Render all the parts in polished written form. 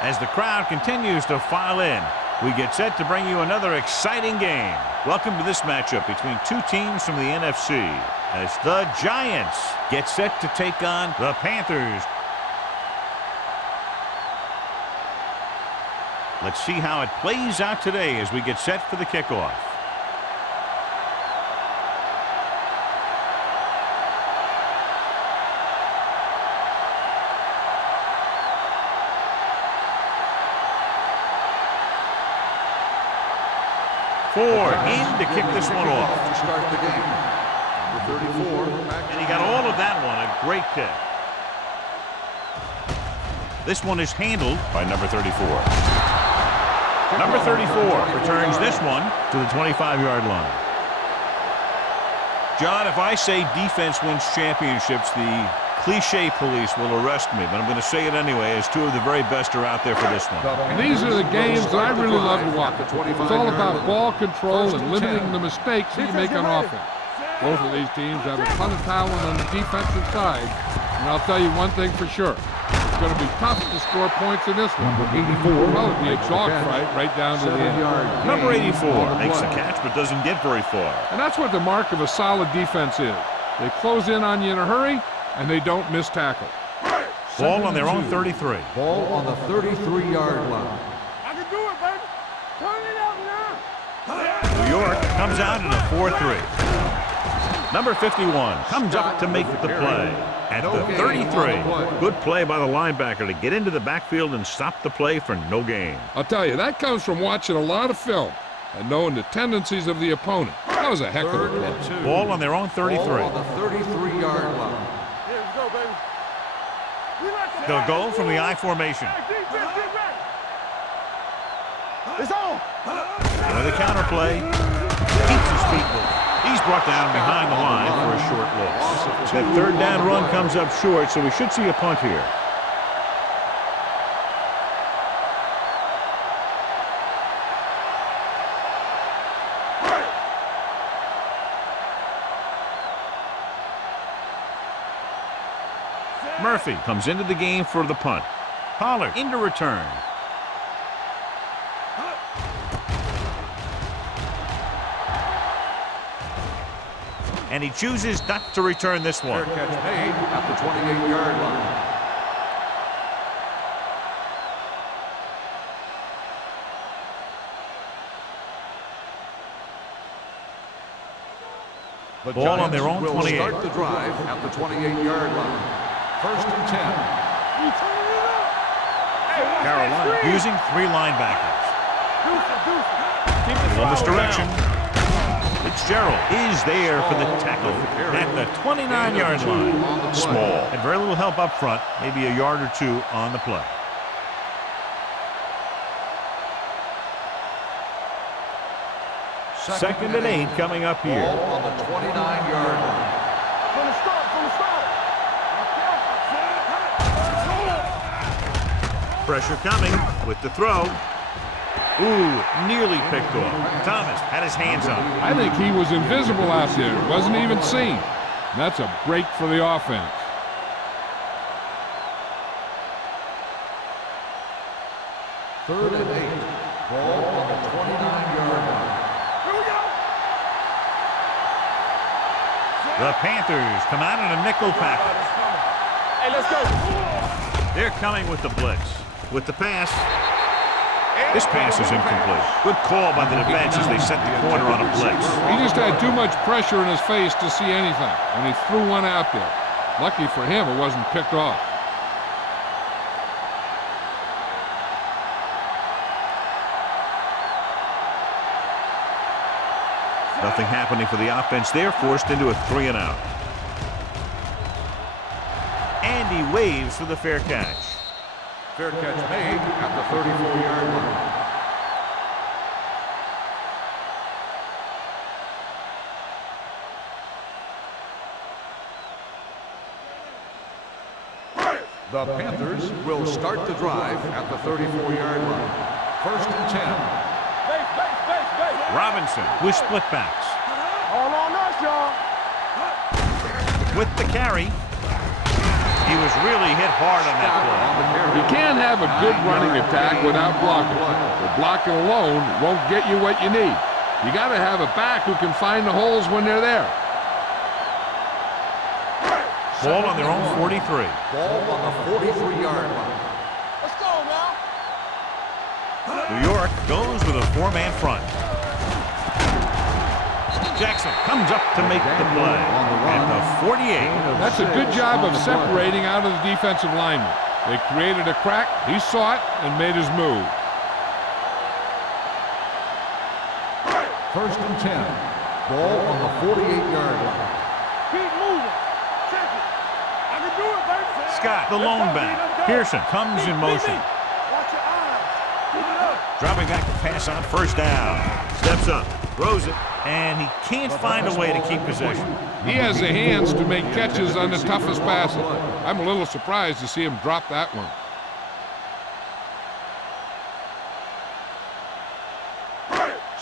As the crowd continues to file in, we get set to bring you another exciting game. Welcome to this matchup between two teams from the NFC as the Giants get set to take on the Panthers. Let's see how it plays out today as we get set for the kickoff. Ford in to kick this one off. To start the game. Number 34. And he got all of that one. A great kick. This one is handled by number 34. Number 34 returns this one to the 25-yard line. John, if I say defense wins championships, the cliche police will arrest me, but I'm going to say it anyway, as two of the very best are out there for this one. These are the games that I really love to watch. It's all about ball control and limiting the mistakes that you make on offense. Both of these teams have a ton of talent on the defensive side, and I'll tell you one thing for sure. It's going to be tough to score points in this one. Number 84. Well, it'll be a dogfight right down to the end. Number 84 makes the catch but doesn't get very far. And that's what the mark of a solid defense is. They close in on you in a hurry, and they don't miss tackle. Ball on their own 33. Ball on the 33-yard line. I can do it, baby. Turn it out now. New York comes out in a 4-3. Number 51 comes up to make the play at the 33. Good play by the linebacker to get into the backfield and stop the play for no gain. I'll tell you, that comes from watching a lot of film and knowing the tendencies of the opponent. That was a heck of a play. Ball on their own 33. Ball on the 33-yard line. Here we go, baby. They'll go from the I formation. It's on. With a counter play, keeps his feet moving. He's brought down behind the line for a short loss. That third down run comes up short, so we should see a punt here. Murphy comes into the game for the punt. Pollard into return. And he chooses not to return this one. Fair catch made at the 28-yard line. The Ball on their own will 28. Start the drive at the 28-yard line. First and 10. Carolina using three linebackers. A little misdirection. Fitzgerald is there for the tackle at the 29-yard line. Small. Had very little help up front, maybe a yard or two on the play. Second and 8 coming up here. Ball on the 29-yard line. From the start. Pressure coming with the throw. Ooh, nearly picked off. Thomas had his hands up. I think he was invisible out there. Wasn't even seen. That's a break for the offense. Third and 8. Ball on the 29-yard line. Here we go. The Panthers come out in a nickel package. Hey, let's go. They're coming with the blitz. With the pass. This pass is incomplete. Good call by the defense as they set the corner on a blitz. He just had too much pressure in his face to see anything, and he threw one out there. Lucky for him, it wasn't picked off. Nothing happening for the offense. They're forced into a 3-and-out. And he waves for the fair catch. Fair catch made at the 34-yard line. The Panthers will start the drive at the 34-yard line. First and 10. Base. Robinson with split backs. All on us, y'all. With the carry. He was really hit hard on that play. You can't have a good running attack without blocking. But blocking alone won't get you what you need. You got to have a back who can find the holes when they're there. Ball on their own 43. Ball on the 43-yard line. Let's go now. New York goes with a four-man front. Jackson comes up to make the play at the 48. That's a good job of separating out of the defensive lineman. They created a crack, he saw it, and made his move. 1st and 10. Ball on the 48-yard line. Keep moving. Check it. I can do it, baby. Scott, the lone back. Pearson comes in motion. Watch your eyes. Keep it up. Dropping back to pass on 1st down. Steps up, throws it, and he can't find a way to keep possession. He has the hands to make catches on the toughest passes. I'm a little surprised to see him drop that one.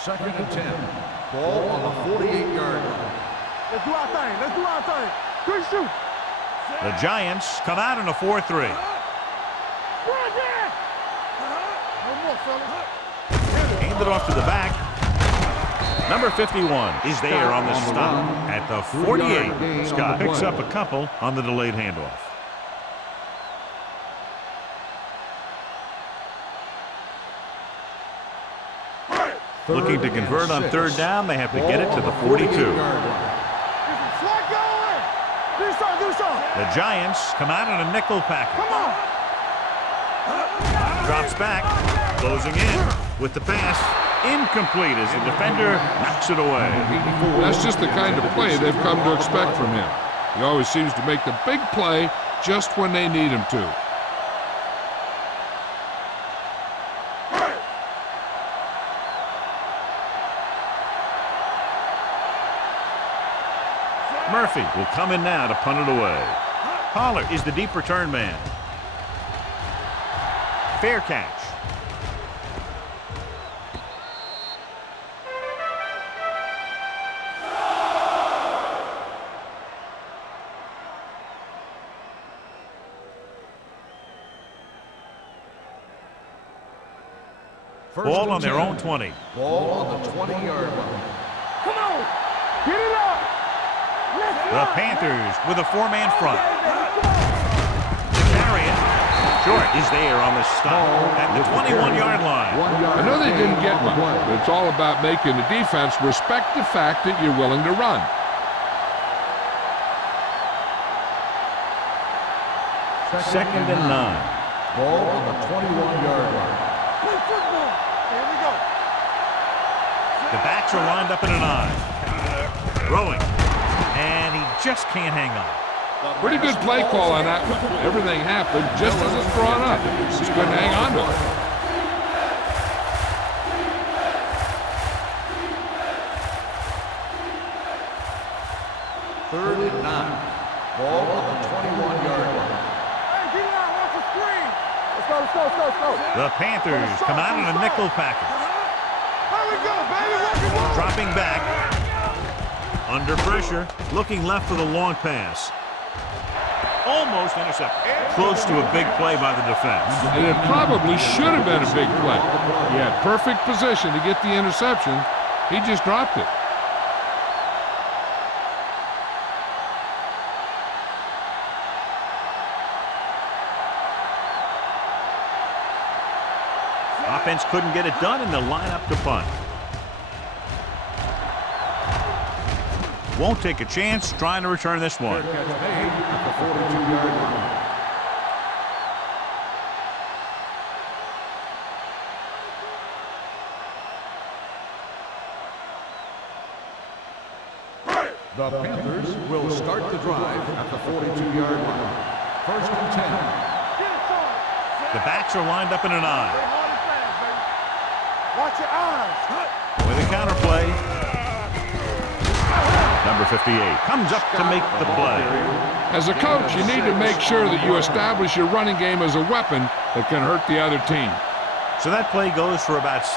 2nd and 10. Ball on the 48-yard line. Let's do our thing. Let's do our thing. Good shoot. The Giants come out in a 4-3. Right there. No more, fellas. Handed off to the back. Number 51 is there on the stop at the 48. Scott picks up a couple on the delayed handoff. Looking to convert on 3rd down, they have to get it to the 42. The Giants come out in a nickel package. Come on. Drops back, closing in with the pass. Incomplete as the defender knocks it away. That's just the kind of play they've come to expect from him. He always seems to make the big play just when they need him to. Murphy will come in now to punt it away. Pollard is the deep return man. Fair catch. Ball on their own 20. Ball on the 20-yard line. Come on. Get it up. The Panthers with a four-man front. Carrying. Short is there on the stop at the 21-yard line. I know they didn't get much, but it's all about making the defense respect the fact that you're willing to run. Second and 9. Ball on the 21-yard line. Play football. Here we go. The backs are lined up in an I. Throwing. And he just can't hang on. Pretty good play call on that one. Everything happened just as it's drawn up. Just couldn't hang on to it. Third and 9. Ball on the 21-yard line. Hey, get it out. Watch the screen. Let's go, let's go, let's go, let's go. The Panthers come out in a nickel package. Here we go, baby. Rock and roll. Dropping back. Under pressure. Looking left for the long pass. Almost intercepted. Close to a big play by the defense. And it probably should have been a big play. He had perfect position to get the interception. He just dropped it. Offense couldn't get it done, and they'll line up to punt. Won't take a chance trying to return this one. Catch made at the 42-yard line. The Panthers will start the drive at the 42-yard line. 1st and 10. The backs are lined up in an I. Watch your eyes. With a counter play. Number 58 comes up to make the play. As a coach, you need to make sure that you establish your running game as a weapon that can hurt the other team. So that play goes for about 6.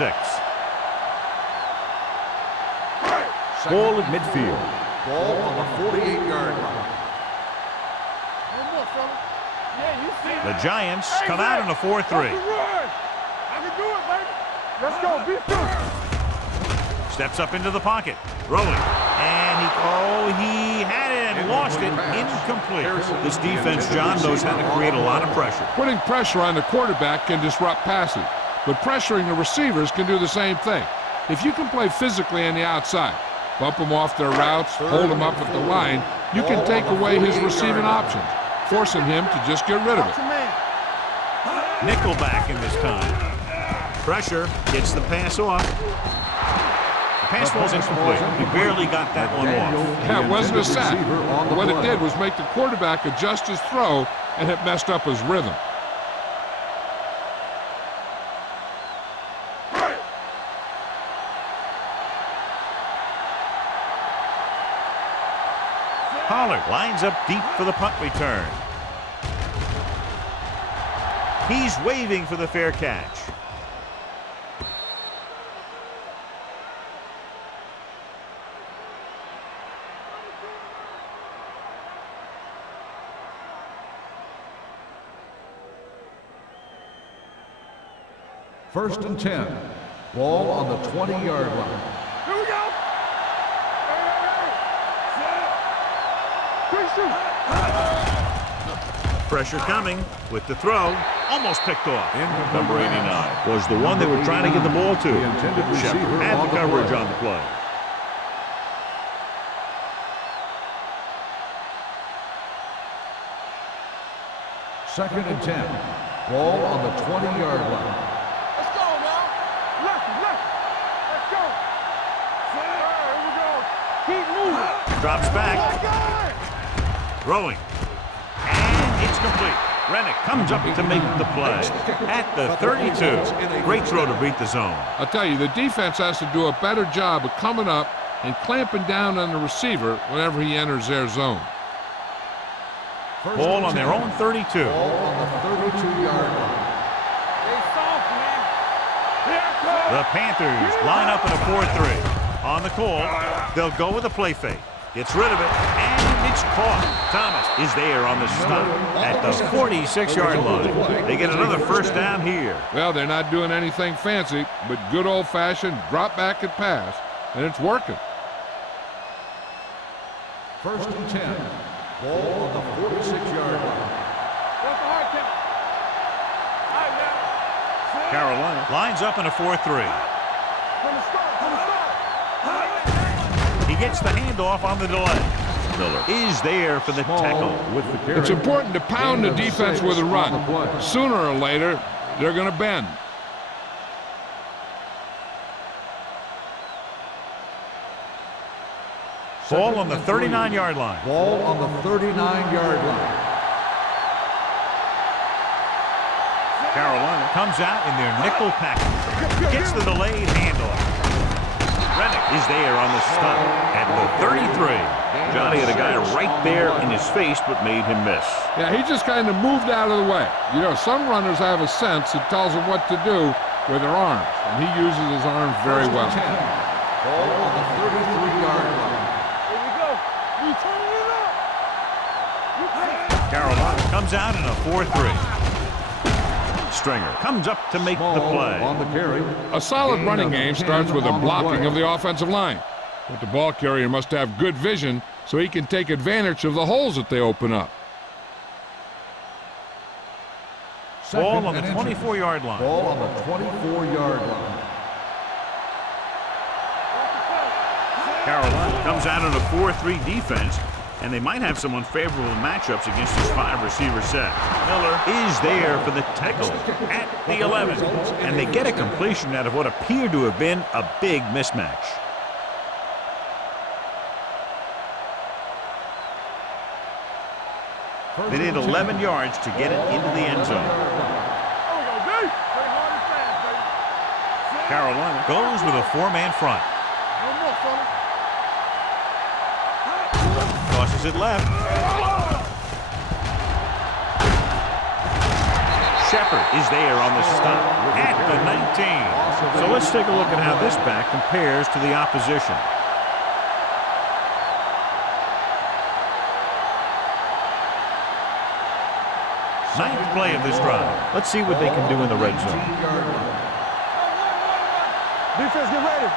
Ball at midfield. Ball on the 48-yard line. No more, fella. The Giants come out in a 4-3. I can do it, baby. Let's go. Be through. Steps up into the pocket. Throwing. And he had it and lost it. Incomplete. This defense, John, knows how to create a lot of pressure. Putting pressure on the quarterback can disrupt passing, but pressuring the receivers can do the same thing. If you can play physically on the outside, bump them off their routes, hold them up at the line, you can take away his receiving options, forcing him to just get rid of it. Nickelback in this time. Pressure gets the pass off. The pass falls incomplete. He barely got that one off. Yeah, it wasn't a sack. What it did was make the quarterback adjust his throw, and it messed up his rhythm. Pollard lines up deep for the punt return. He's waving for the fair catch. First and 10. Ball on the 20-yard line. Here we go. Pressure coming with the throw. Almost picked off. Number 89 was the one they were trying to get the ball to. Shepard had the coverage on the play. Second and 10. Ball on the 20-yard line. Let's go now. Left. Let's go. Here we go. Keep moving. Drops back. Throwing. And it's complete. Rennick comes up to make the play at the 32. Great throw to beat the zone. I'll tell you, the defense has to do a better job of coming up and clamping down on the receiver whenever he enters their zone. Ball on their own 32. Ball on the 32-yard line. The Panthers line up in a 4-3. On the call, they'll go with a play fake. Gets rid of it, and it's caught. Thomas is there on the stop at the 46-yard line. They get another first down here. Well, they're not doing anything fancy, but good old-fashioned drop back and pass, and it's working. First and 10. Ball on the 46-yard line. Carolina lines up in a 4-3. He gets the handoff on the delay. Miller is there for the tackle. It's important to pound the defense with a run. Sooner or later, they're going to bend. Ball on the 39-yard line. Ball on the 39-yard line. Carolina comes out in their nickel package. Gets the delayed handoff. Rennick is there on the stop at the 33. Johnny had a guy right there in his face but made him miss. Yeah, he just kind of moved out of the way. You know, some runners have a sense that tells them what to do with their arms, and he uses his arms very well. Ball on the 33-yard line. Here we go. You turning it up. Carolina comes out in a 4-3. Stringer comes up to make the play. On the carry. A solid running game starts with a blocking of the offensive line. But the ball carrier must have good vision so he can take advantage of the holes that they open up. Ball on the 24-yard line. Ball on the 24-yard line. Carolina comes out in a 4-3 defense, and they might have some unfavorable matchups against this 5-receiver set. Miller is there for the tackle at the 11, and they get a completion out of what appeared to have been a big mismatch. They need 11 yards to get it into the end zone. Carolina goes with a 4-man front. Tosses it left. Shepard is there on the stop at the 19. So let's take a look at how this back compares to the opposition. Ninth play of this drive. Let's see what they can do in the red zone. Defense, get ready.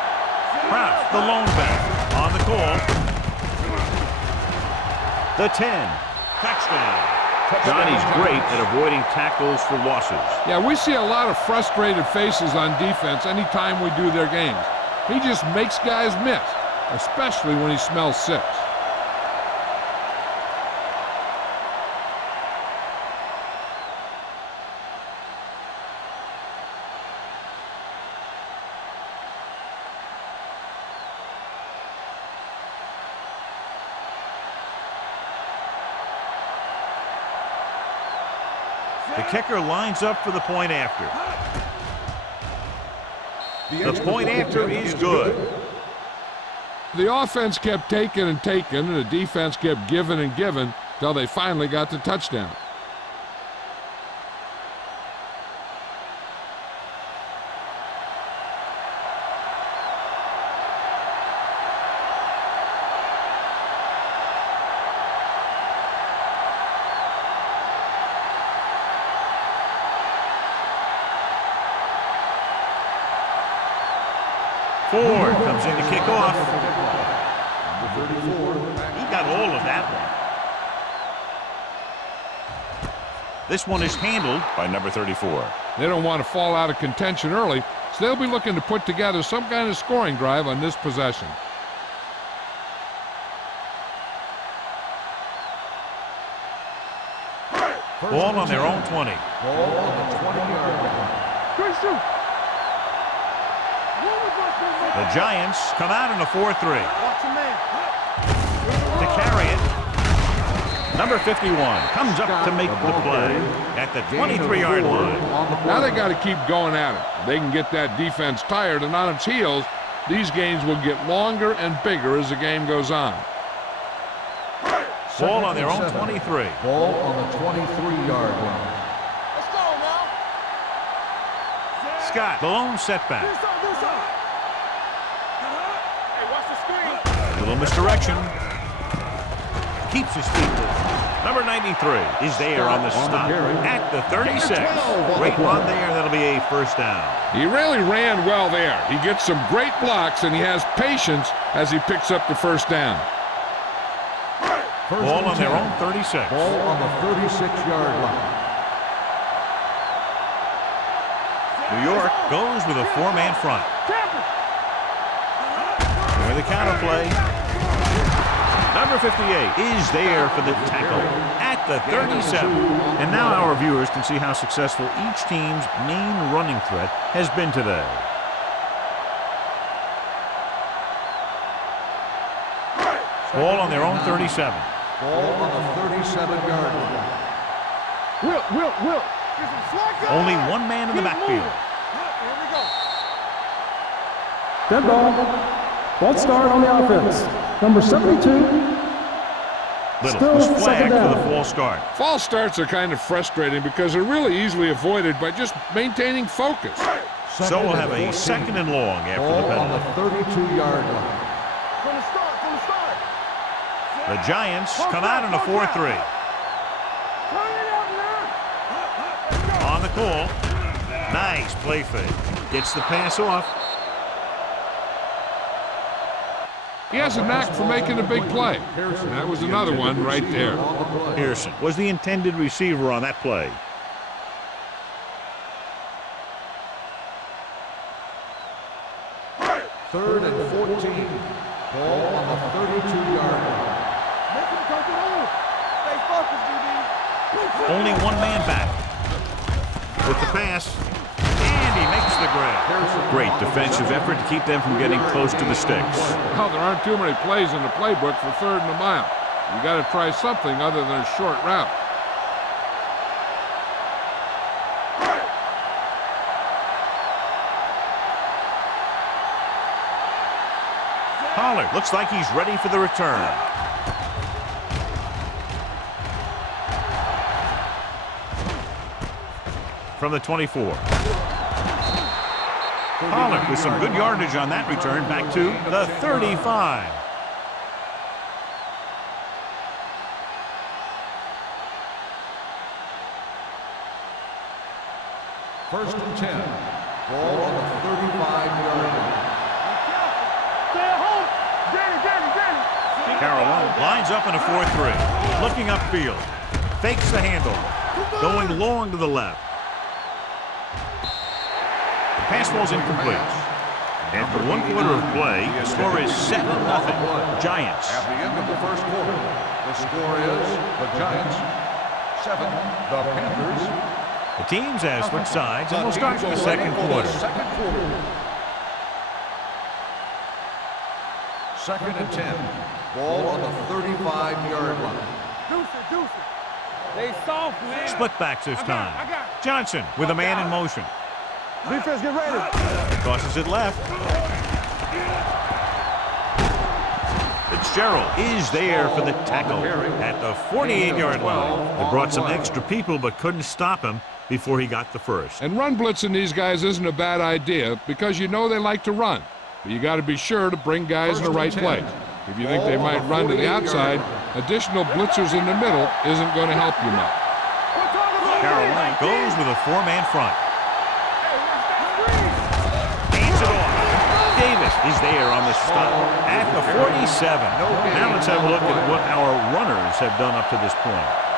Kraft, the lone back, on the call. The 10. Touchdown. Johnny's great at avoiding tackles for losses. Yeah, we see a lot of frustrated faces on defense anytime we do their games. He just makes guys miss, especially when he smells six. The kicker lines up for the point after. The point after is good. The offense kept taking and taking, and the defense kept giving and giving till they finally got the touchdown. Ford comes in to kick off. Number 34. He got all of that one. This one is handled by number 34. They don't want to fall out of contention early, so they'll be looking to put together some kind of scoring drive on this possession. Ball on their own 20. Ball on the 20-yard line. Good shoot. The Giants come out in a 4-3. Watch your man. To carry it, number 51 comes up to make the play at the 23-yard line. Now they got to keep going at it. They can get that defense tired and on its heels. These games will get longer and bigger as the game goes on. Ball on their own 23. Ball on the 23-yard line. Let's go now. Scott, the lone setback. Do something. Hey, watch the screen. A little misdirection. Keeps his feet moving. Number 93 is there on the stop at the 36. Great run there. That'll be a first down. He really ran well there. He gets some great blocks, and he has patience as he picks up the first down. Ball on their own 36. Ball on the 36-yard line. New York goes with a four-man front. There the counter play. Number 58 is there for the tackle at the 37. And now our viewers can see how successful each team's main running threat has been today. Ball on their own 37. Ball on the 37-yard line. Will. Only one man in the backfield. Here we go. Dead ball. False start on the offense. Number 72. Little was Still flagged second for down. the false start. False starts are kind of frustrating because they're really easily avoided by just maintaining focus. So we'll have a second and long after the Ball on penalty. the 32-yard line. From the start. The Giants come out in a 4-3. Turn it out, man. On the call. Nice play fake. Gets the pass off. He has a knack for making a big play. And that was another one right there. Pearson was the intended receiver on that play. Third and 14. Ball on the 32-yard line. Make him come to the hole. Stay focused, DB. Only one man back. With the pass. And he makes the grab. Great defensive effort to keep them from getting close to the sticks. Well, there aren't too many plays in the playbook for third and a mile. You got to try something other than a short route. Pollard looks like he's ready for the return. From the 24. Pollard with some good yardage on that return back to the 35. First and 10. Ball on the 35-yard line. Stay at home. Danny. Carolina lines up in a 4-3. Looking upfield. Fakes the handoff. Going long to the left. The pass ball's incomplete. After 1 quarter of play, the score is 7-0. Giants. At the end of the first quarter, the score is the Giants 7, the Panthers. The teams have switched sides, and we'll start the second quarter. Second and 10. Ball on the 35-yard line. Deuce. They soft, man. Split backs this time. I got it. Johnson with a man in motion. Defense, get ready. Tosses it left. Fitzgerald is there for the tackle at the 48-yard line. They brought some extra people but couldn't stop him before he got the first. And run blitzing these guys isn't a bad idea because you know they like to run. But you got to be sure to bring guys in the right place. If you think they might run to the outside, additional blitzers in the middle isn't going to help you much. Carolina goes with a 4-man front. Hands it off. Davis is there on the stop at the 47. Now let's have a look at what our runners have done up to this point.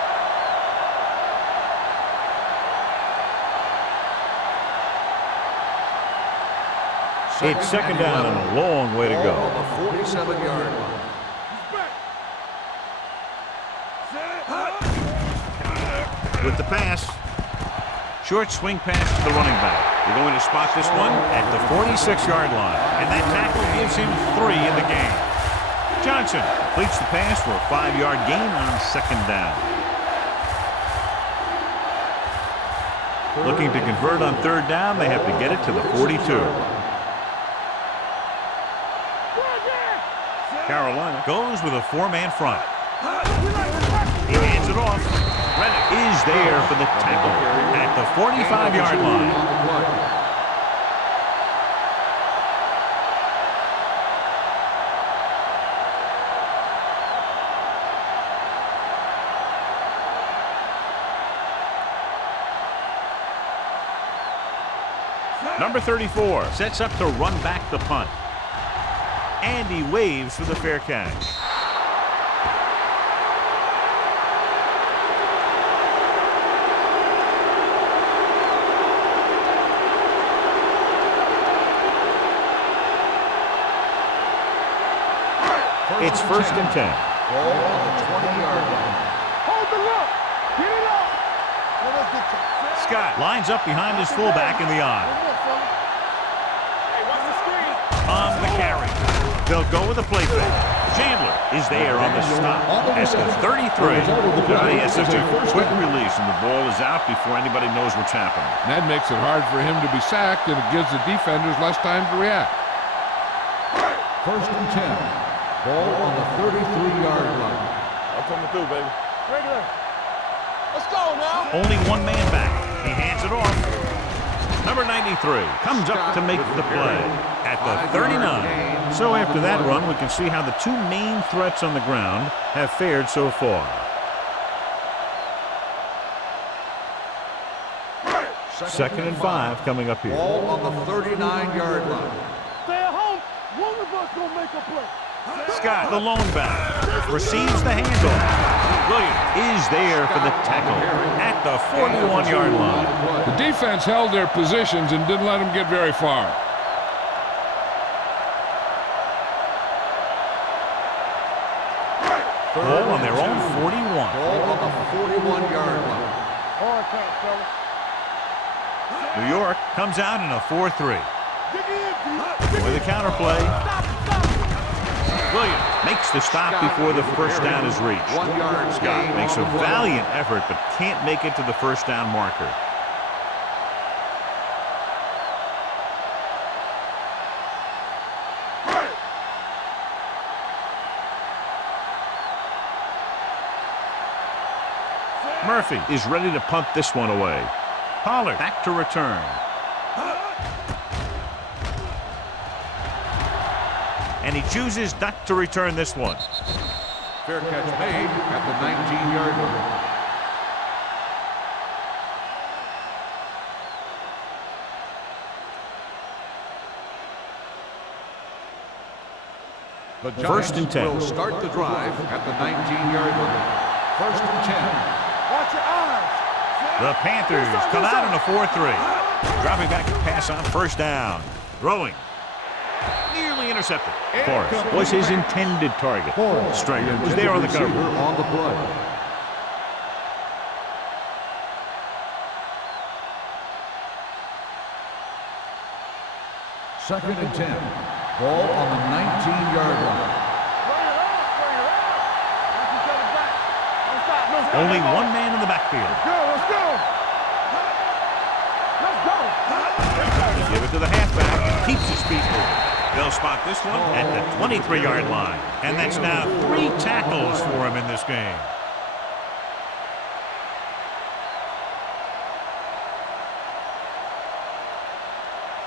It's second down and a long way to go. On the 47-yard line. With the pass. Short swing pass to the running back. We're going to spot this one at the 46-yard line. And that tackle gives him 3 in the game. Johnson completes the pass for a 5-yard gain on second down. Looking to convert on third down, they have to get it to the 42. Carolina goes with a 4-man front. He hands it off. Reddick is there for the tackle at the 45-yard line. Number 34 sets up to run back the punt. And he waves for the fair catch. It's first and 10. Ball on the 20-yard line. Hold the look. Get it up. Let's get you. Scott lines up behind his fullback in the eye. Hey, watch the screen. On the carry. They'll go with a play fake. Chandler is there on the stop. That's the 33. He has such a quick release, and the ball is out before anybody knows what's happening. That makes it hard for him to be sacked, and it gives the defenders less time to react. First and 10. Ball on the 33-yard line. I'm coming through, baby. Regular. Let's go now. Only one man back. He hands it off. Number 93 comes up to make the play at the 39. So after that run, we can see how the 2 main threats on the ground have fared so far. Second and 5 coming up here. Ball on the 39-yard line. Stay at home. One of us gonna make a play. Scott, the lone back, receives the handoff. Williams is there for the tackle at the 41-yard line. The defense held their positions and didn't let them get very far. Ball on their own 41. Ball on the 41-yard line. Hard count, fella. New York comes out in a 4-3. With a counterplay. Williams makes the stop before the first down is reached. Scott makes a valiant effort but can't make it to the first down marker. Murphy is ready to punt this one away. Pollard back to return. And he chooses not to return this one. Fair catch made at the 19-yard line. The First and 10. will start the drive at the 19-yard line. First and 10. Watch your eyes. The Panthers come out in a 4-3. Dropping back to pass on first down. Throwing. Nearly intercepted. Forrest was his intended target. Stringer was there on the cover. On the play. Second and 10. Ball on the 19-yard line. Only one man in the backfield. Let's go. Give it to the halfback. Keeps his feet moving. They'll spot this one at the 23-yard line. And that's now 3 tackles for him in this game.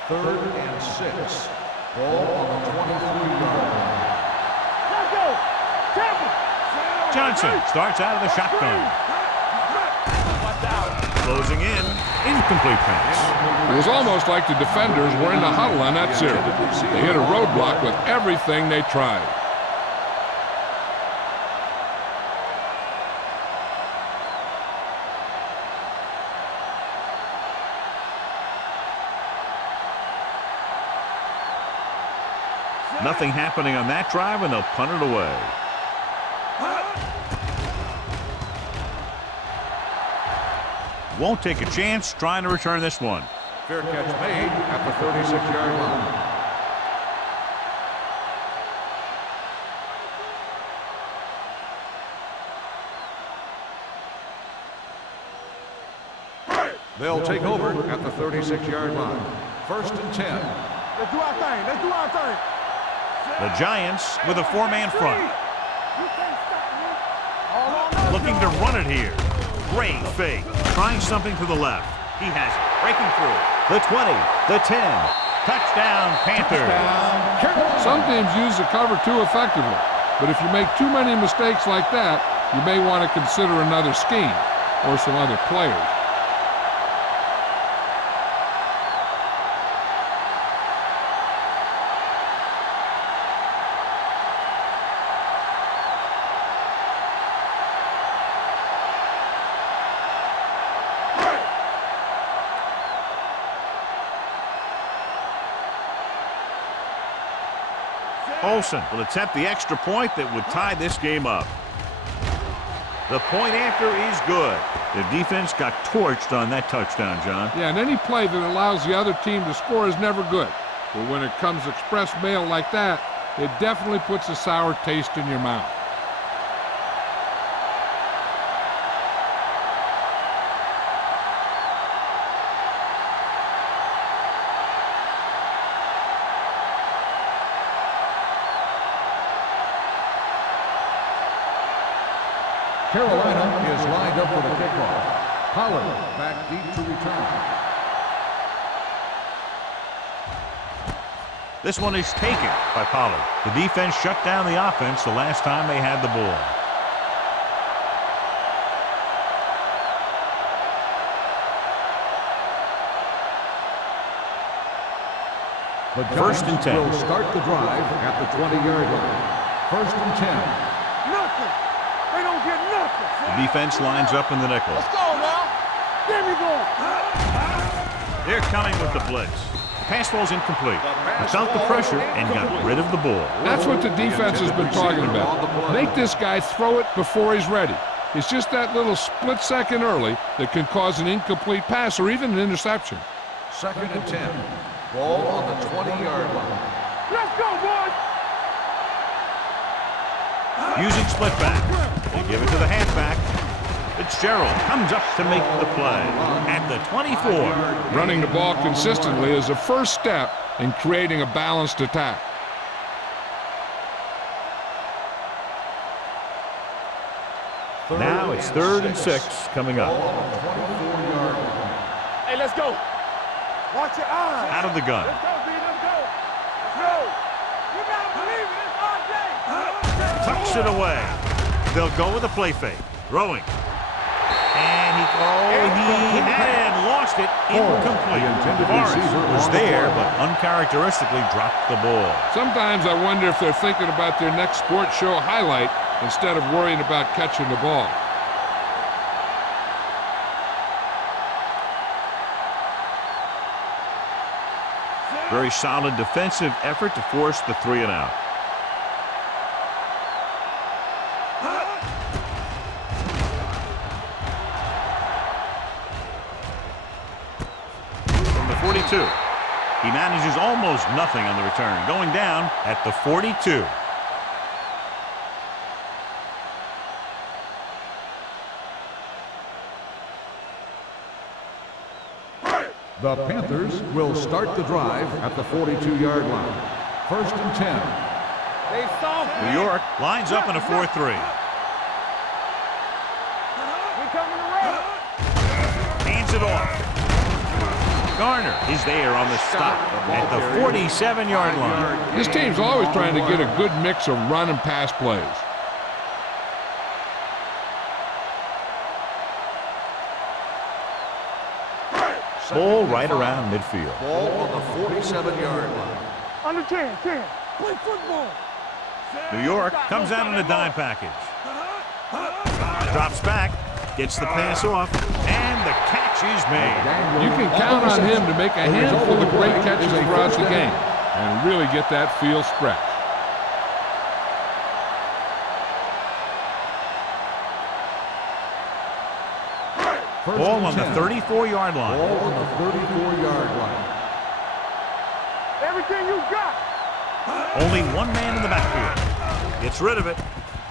Third and 6. Ball on the 23-yard line. Let's go. Tampa. Johnson starts out of the shotgun. Closing in. Incomplete pass. It was almost like the defenders were in the huddle on that series. They hit a roadblock with everything they tried. Nothing happening on that drive, and they'll punt it away. Won't take a chance trying to return this one. Fair catch made at the 36-yard line. They'll take over at the 36-yard line. First and 10. Let's do our thing. Let's do our thing. The Giants with a 4-man front. You can't stop me. Looking to run it here. Great fake. Trying something to the left. He has it. Breaking through. The 20. The 10. Touchdown, Panthers. Some teams use the cover too effectively, but if you make too many mistakes like that, you may want to consider another scheme or some other players. Olsen will attempt the extra point that would tie this game up. The point after is good. The defense got torched on that touchdown, John. Yeah, and any play that allows the other team to score is never good. But when it comes express mail like that, it definitely puts a sour taste in your mouth. Carolina is lined up for the kickoff. Pollard back deep to return. This one is taken by Pollard. The defense shut down the offense the last time they had the ball. The First and 10. will start the drive at the 20-yard line. First and 10. Nothing. They don't get nothing. The defense lines up in the nickel. Let's go now. Give me going. They're coming with the blitz. Pass ball's incomplete. He felt the pressure and got rid of the ball. That's what the defense has been talking about. Make this guy throw it before he's ready. It's just that little split second early that can cause an incomplete pass or even an interception. Second and 10. Ball on the 20-yard line. Let's go, boys. Using split back. They give it to the halfback. Fitzgerald comes up to make the play at the 24. Running the ball consistently is the first step in creating a balanced attack. Now it's 3rd and 6 coming up. Hey, let's go. Watch your eyes. Out of the gun. Let's go, B. Let's go. Let's go. You gotta believe it. It's our day. Tucks it away. They'll go with a play fake. Throwing. And he had it, lost Tossed it incomplete. Forrest was there, but uncharacteristically dropped the ball. Sometimes I wonder if they're thinking about their next sports show highlight instead of worrying about catching the ball. Very solid defensive effort to force the 3-and-out. From the 42. He manages almost nothing on the return, going down at the 42. The Panthers will start the drive at the 42-yard line. 1st and 10. They soft. New York lines up in a 4-3. We coming around. Hands it off. Garner is there on the stop at the 47-yard line. This team's always trying to get a good mix of run and pass plays. Ball right around midfield. Ball on the 47-yard line. Under 10. Play football. New York comes out in a dime package. Drops back, gets the pass off, and the catch is made. You can count on him to make a handful of great catches throughout the game and really get that field stretch. Ball on the 34-yard line. Ball on the 34-yard line. Everything you got. Only one man in the backfield. Gets rid of it.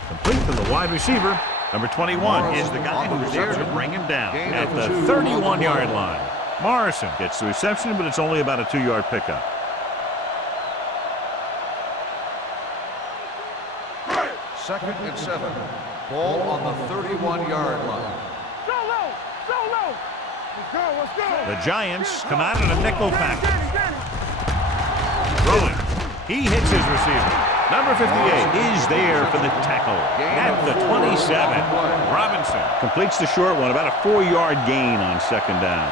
Complete to the wide receiver. Number 21 is the guy who's there to bring him down at the 31-yard line. Morrison gets the reception, but it's only about a 2-yard pickup. Second and 7. Ball on the 31-yard line. Solo. Let's go. The Giants come out in a nickel package. Throwing. He hits his receiver. Number 58 is there for the tackle at the 27. Robinson completes the short one, about a 4-yard gain on 2nd down.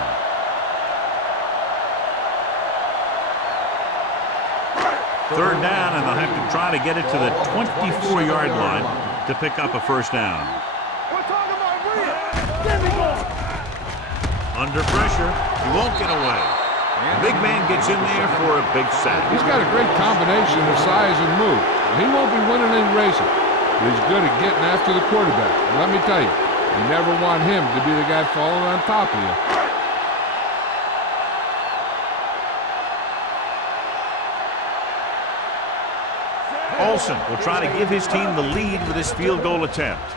Third down, and they'll have to try to get it to the 24-yard line to pick up a 1st down. We're talking about real. Under pressure, he won't get away. The big man gets in there for a big sack. He's got a great combination of size and move. He won't be winning any races, but he's good at getting after the quarterback. And let me tell you, you never want him to be the guy falling on top of you. Olsen will try to give his team the lead with his field goal attempt.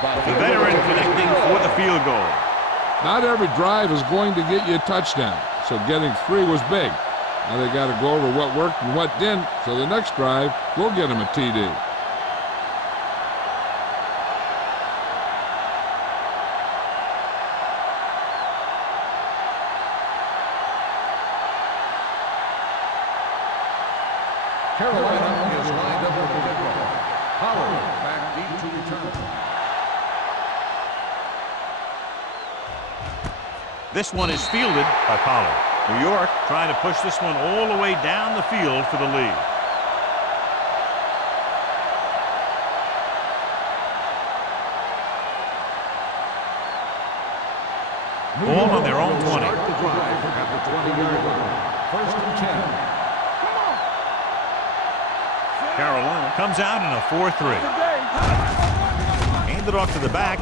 The veteran connecting for the field goal. Not every drive is going to get you a touchdown, so getting 3 was big. Now they got to go over what worked and what didn't, so the next drive will get him a TD. Carolina is lined up for the kickoff. Howard back deep to return. This one is fielded by Pollard. New York trying to push this one all the way down the field for the lead. Ball on their own 20. Start the drive at the 20-yard line. 1st and 10. Carolina comes out in a 4-3. Handed off to the back.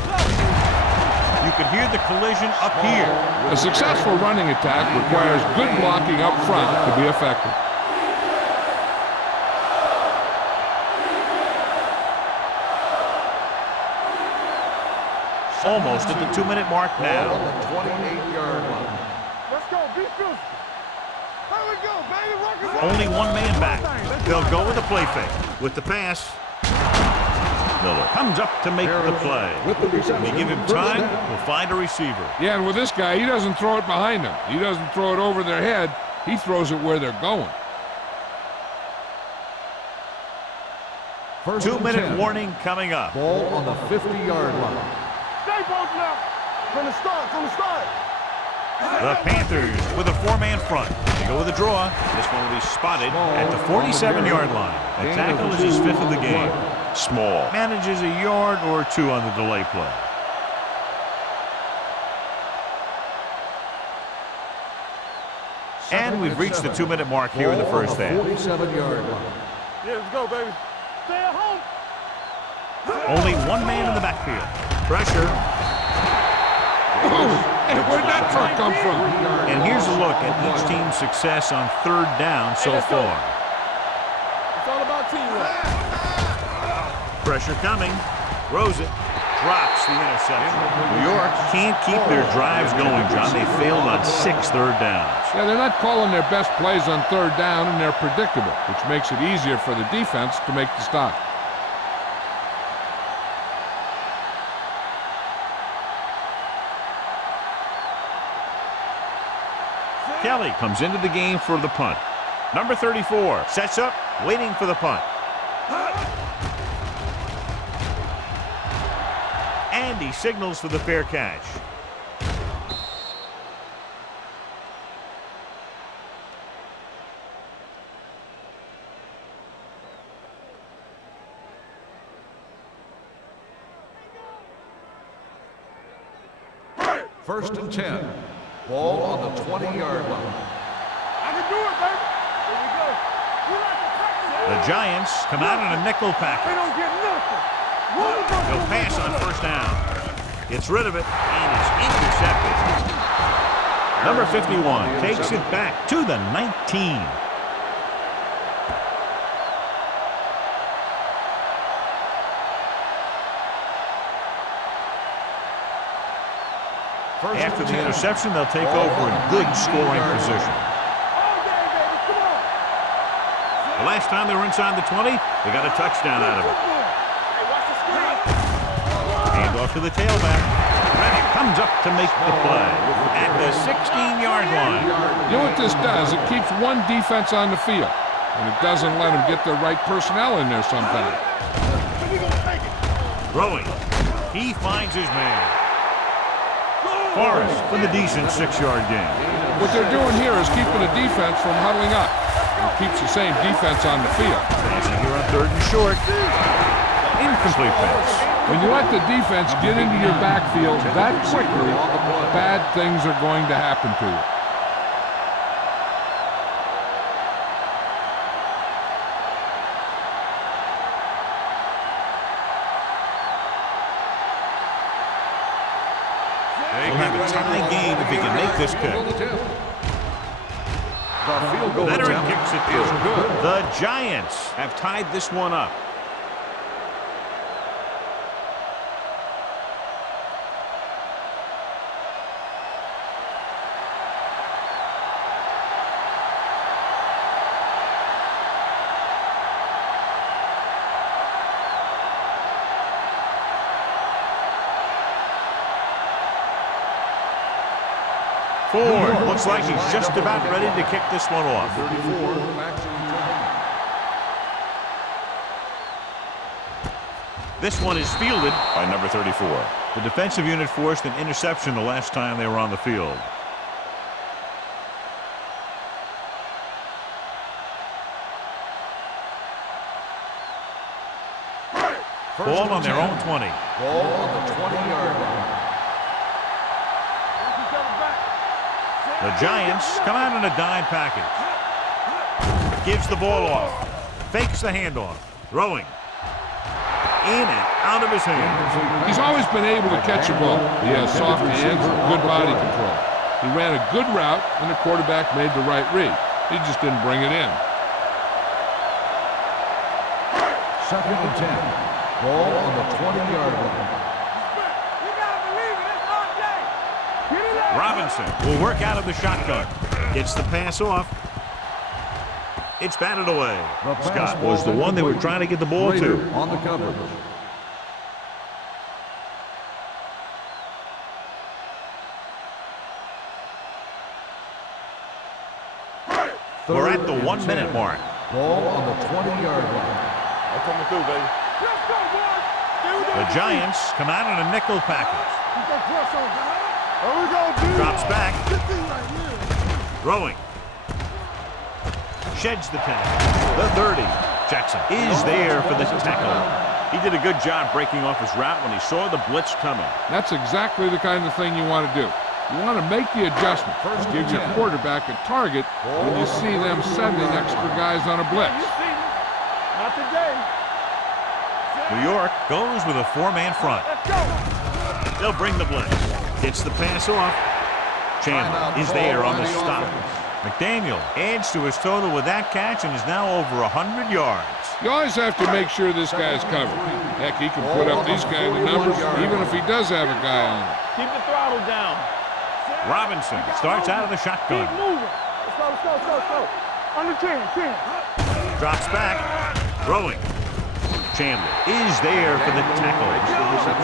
You could hear the collision up here. A successful running attack requires good blocking up front to be effective. Almost at the 2-minute mark now. On the 28-yard line. Let's go. Be physical. There we go, baby. Rock and roll. Only one man back. They'll go with the play fake. With the pass, Miller comes up to make the play. When you give him time, he'll find a receiver. Yeah, and with this guy, he doesn't throw it behind them. He doesn't throw it over their head. He throws it where they're going. 1st and 2-minute 10. warning coming up. Ball on the 50-yard line. Stay posted up. From the start, from the start. The Panthers with a four-man front. They go with a draw. This one will be spotted at the 47-yard line. The tackle is his fifth of the game. Small. Manages a yard or two on the delay play. And we've reached the 2-minute mark here in the first half. 47-yard line. Yeah, let's go, baby. Stay at home. Only one man in the backfield. Pressure. Hey, where'd that truck come from? And here's a look at each team's success on third down so far. It's all about teamwork. Pressure coming. Throws it. Drops the interception. New York can't keep their drives going, John. They failed on 6 third downs. Yeah, they're not calling their best plays on third down, and they're predictable, which makes it easier for the defense to make the stop. Kelly comes into the game for the punt. Number 34 sets up, waiting for the punt. And he signals for the fair catch. First and 10. Ball on the 20-yard line. I can do it, baby. Here we go. You like the practice. The Giants come out in a nickel They package. don't get nothing. He'll pass on first down. Gets rid of it, and it's intercepted. Number 51 takes it back to the 19. After the interception, they'll take over in good scoring position. The last time they were inside the 20, they got a touchdown out of it. Hand off to the tailback. Reddick comes up to make the play at the 16-yard line. You know what this does? It keeps one defense on the field, and it doesn't let them get the right personnel in there sometimes. Throwing. He finds his man. Forrest with a decent 6-yard gain. What they're doing here is keeping the defense from huddling up. It keeps the same defense on the field. Passing here on 3rd and short. Incomplete pass. When you let the defense get into your backfield that quickly, bad things are going to happen to you. He'll have a tie game if he can make this kick. The field goal Veteran attempt kicks it is through. good. The Giants have tied this one up. Ford looks like he's just about ready to kick this one off. 34, Maxie. This one is fielded by number 34. The defensive unit forced an interception the last time they were on the field. Ball on their own 20. Ball on the 20-yard line. The Giants come out in a dime package. Gives the ball off. Fakes the handoff. Throwing. In and out of his hands. He's always been able to catch a ball. He has soft hands and good body control. He ran a good route, and the quarterback made the right read. He just didn't bring it in. Second and 10. Ball on the 20-yard line. Robinson will work out of the shotgun. Gets the pass off. It's batted away. Scott was the one they were trying to get the ball to. On the coverage. We're at the 1-minute mark. Ball on the 20-yard line. I'm coming through, baby. The Giants come out in a nickel package. Keep that press on. There we go, dude. Drops back. This thing right here. Throwing. Sheds the tackle. The 30. Jackson is there for the tackle. He did a good job breaking off his route when he saw the blitz coming. That's exactly the kind of thing you want to do. You want to make the adjustment. Give your quarterback a target when you see them sending extra guys on a blitz. You see me? Not today. New York goes with a four-man front. Let's go. They'll bring the blitz. Gets the pass off. Chandler is there on the stop. McDaniel adds to his total with that catch and is now over 100 yards. You always have to make sure this guy's covered. Heck, he can put up these kind of numbers even if he does have a guy on him. Keep the throttle down. Robinson starts out of the shotgun. Keep moving. Let's go. Under 10. Drops back. Throwing. Chandler is there for the tackle.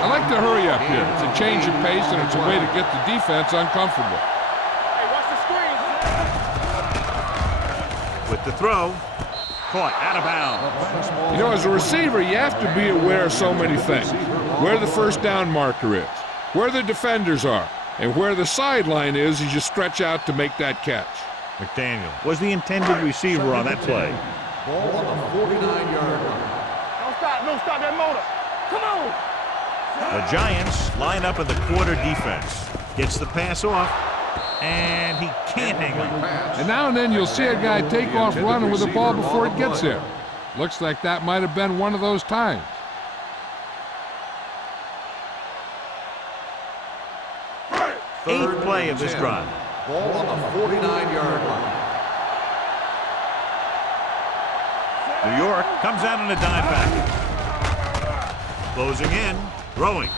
I like to hurry up here. It's a change of pace and it's a way to get the defense uncomfortable. Hey, watch the screen. With the throw. Caught out of bounds. You know, as a receiver, you have to be aware of so many things. Where the first down marker is, where the defenders are, and where the sideline is as you stretch out to make that catch. McDaniel was the intended receiver on that play. Ball on the 49-yard line. Don't stop that motor. Come on. The Giants line up in the quarter defense. Gets the pass off, and he can't hang on. And now and then you'll see a guy take off running with the ball before it gets there. Looks like that might have been one of those times. Eighth play of this drive. Ball on the 49-yard line. New York comes out in a dime package. Closing in, throwing.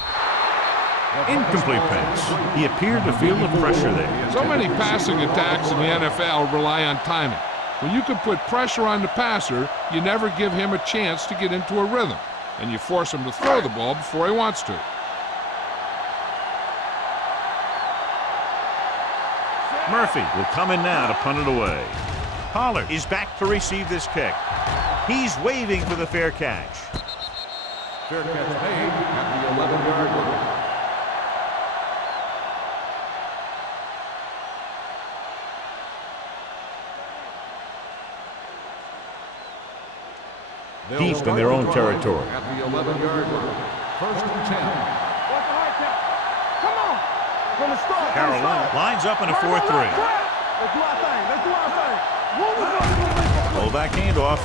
Incomplete pass. He appeared to feel the pressure there. So many passing attacks in the NFL rely on timing. When you can put pressure on the passer, you never give him a chance to get into a rhythm, and you force him to throw the ball before he wants to. Murphy will come in now to punt it away. Pollard is back to receive this kick. He's waving for the fair catch. Fair catch made at the 11-yard line. Deep in their own territory. At the 11-yard line. First and 10. Watch the high count. Come on. From the start. Carolina lines up in a 4-3. Let's do our thing. Move it. Fullback handoff.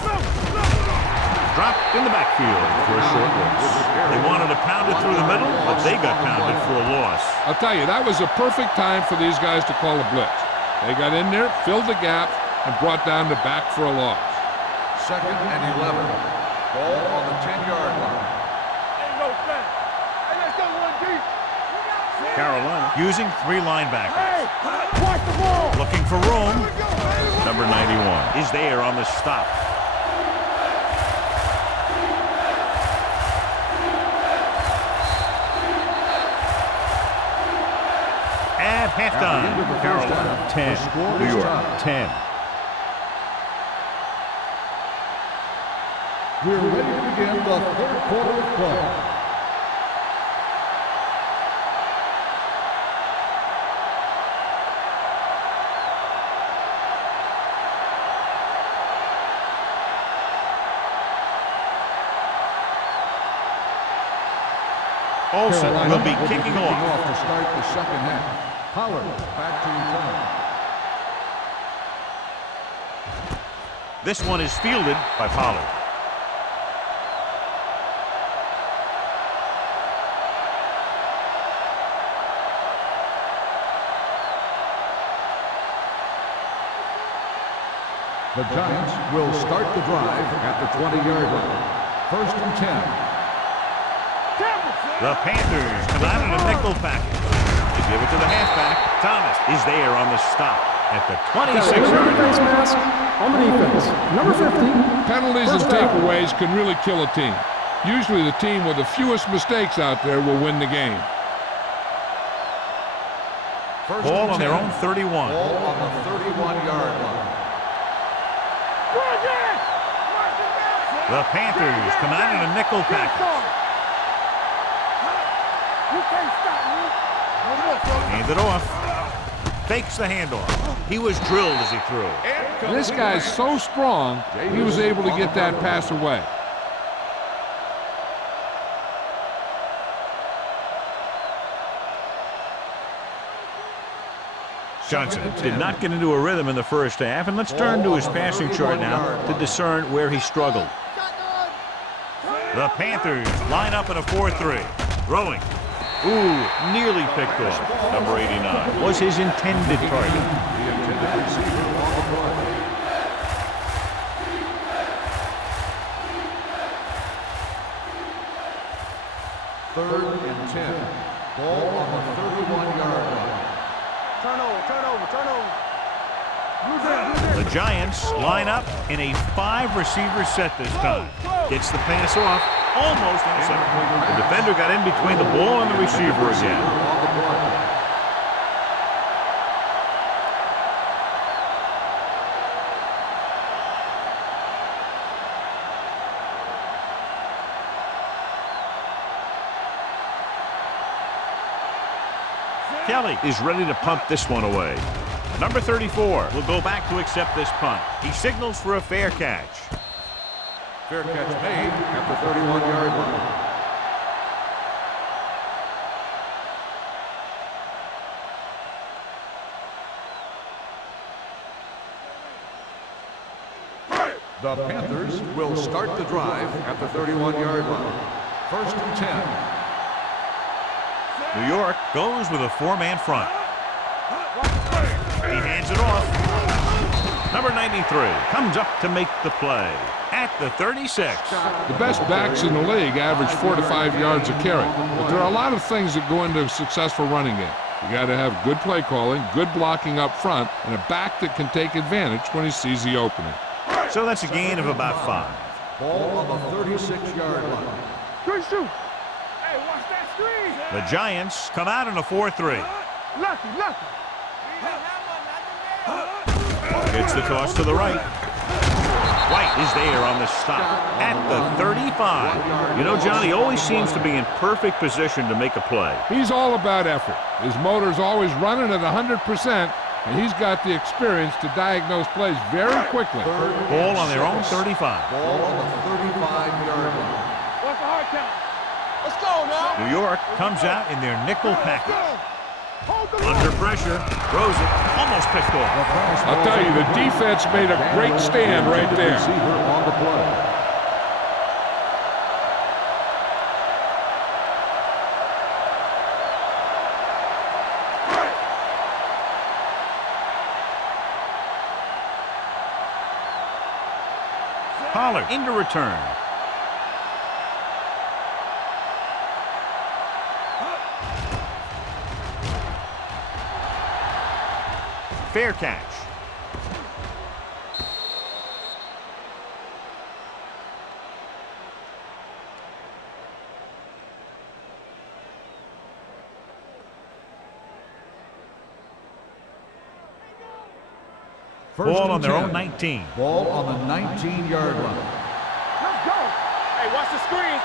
Dropped in the backfield for a short loss. They wanted to pound it through the middle, but they got pounded for a loss. I'll tell you, that was a perfect time for these guys to call a blitz. They got in there, filled the gap, and brought down the back for a loss. Second and 11. Ball on the 10-yard line. Ain't no thing. Hey, let's go one deep. Carolina using three linebackers. Hey, watch the ball. Looking for room. Number 91 is there on the stop. At halftime, Carolina 10, New York 10. We're ready to begin the third quarter of play. Olsen will be kicking off. To start the second half. Pollard back to return. This one is fielded by Pollard. The Giants will start the drive at the 20-yard line. First and 10. The Panthers come out in a nickel package. They give it to the halfback. Thomas is there on the stop at the 26-yard Face line. mask on the defense. Number 50. Penalties and First down. takeaways can really kill a team. Usually the team with the fewest mistakes out there will win the game. First Ball and on their 10. own 31. Ball on the 31-yard line. The Panthers come out in a nickel package. You can't stop me. Hand it off. Fakes the handoff. He was drilled as he threw. This guy's so strong, he was able to get that pass away. Johnson did not get into a rhythm in the first half, and let's turn to his passing chart now to discern where he struggled. The Panthers line up in a 4-3. Throwing. Ooh, nearly picked off. Number 89 was his intended target. Third and 10. Ball on the 31-yard line. Turnover. The Giants line up in a 5-receiver set this time. Gets the pass off, almost intercepted. The defender got in between the ball and the receiver again. Kelly is ready to punt this one away. Number 34 will go back to accept this punt. He signals for a fair catch. Fair catch made at the 31-yard line. The Panthers will start the drive at the 31-yard line. First and 10. New York goes with a 4-man front. He hands it off. Number 93 comes up to make the play at the 36. The best backs in the league average 4 to 5 yards a carry. But there are a lot of things that go into a successful running game. You got to have good play calling, good blocking up front, and a back that can take advantage when he sees the opening. So that's a gain of about 5. Ball on the 36-yard line. Good shoot. Hey, watch that screen. The Giants come out in a 4-3. Lucky. It's the toss to the right. White is there on the stop at the 35. You know, Johnny always seems to be in perfect position to make a play. He's all about effort. His motor's always running at 100%, and he's got the experience to diagnose plays very quickly. Ball on their own 35. Ball on the 35-yard line. What's the hard count? Let's go now. New York comes out in their nickel package. Hold the Under pressure, throws it, almost picked off. I'll tell you, the defense made a great stand right there. Receiver on the play. Pollard into return. Fair catch. Ball on their own 19. Ball on the 19-yard line. Let's go. Hey, watch the screen.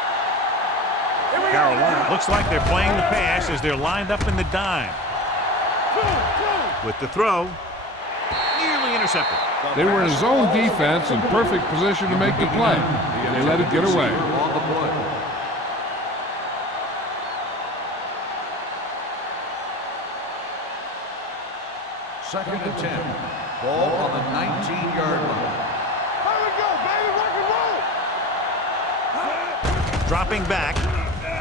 Here we Carolina looks like they're playing the pass as they're lined up in the dime. With the throw, nearly intercepted. They were in zone defense in perfect position to make the play. They let it get away. On the play. Second and 10. Ball on the 19-yard line. Here we go, baby. Rock and roll. Dropping back,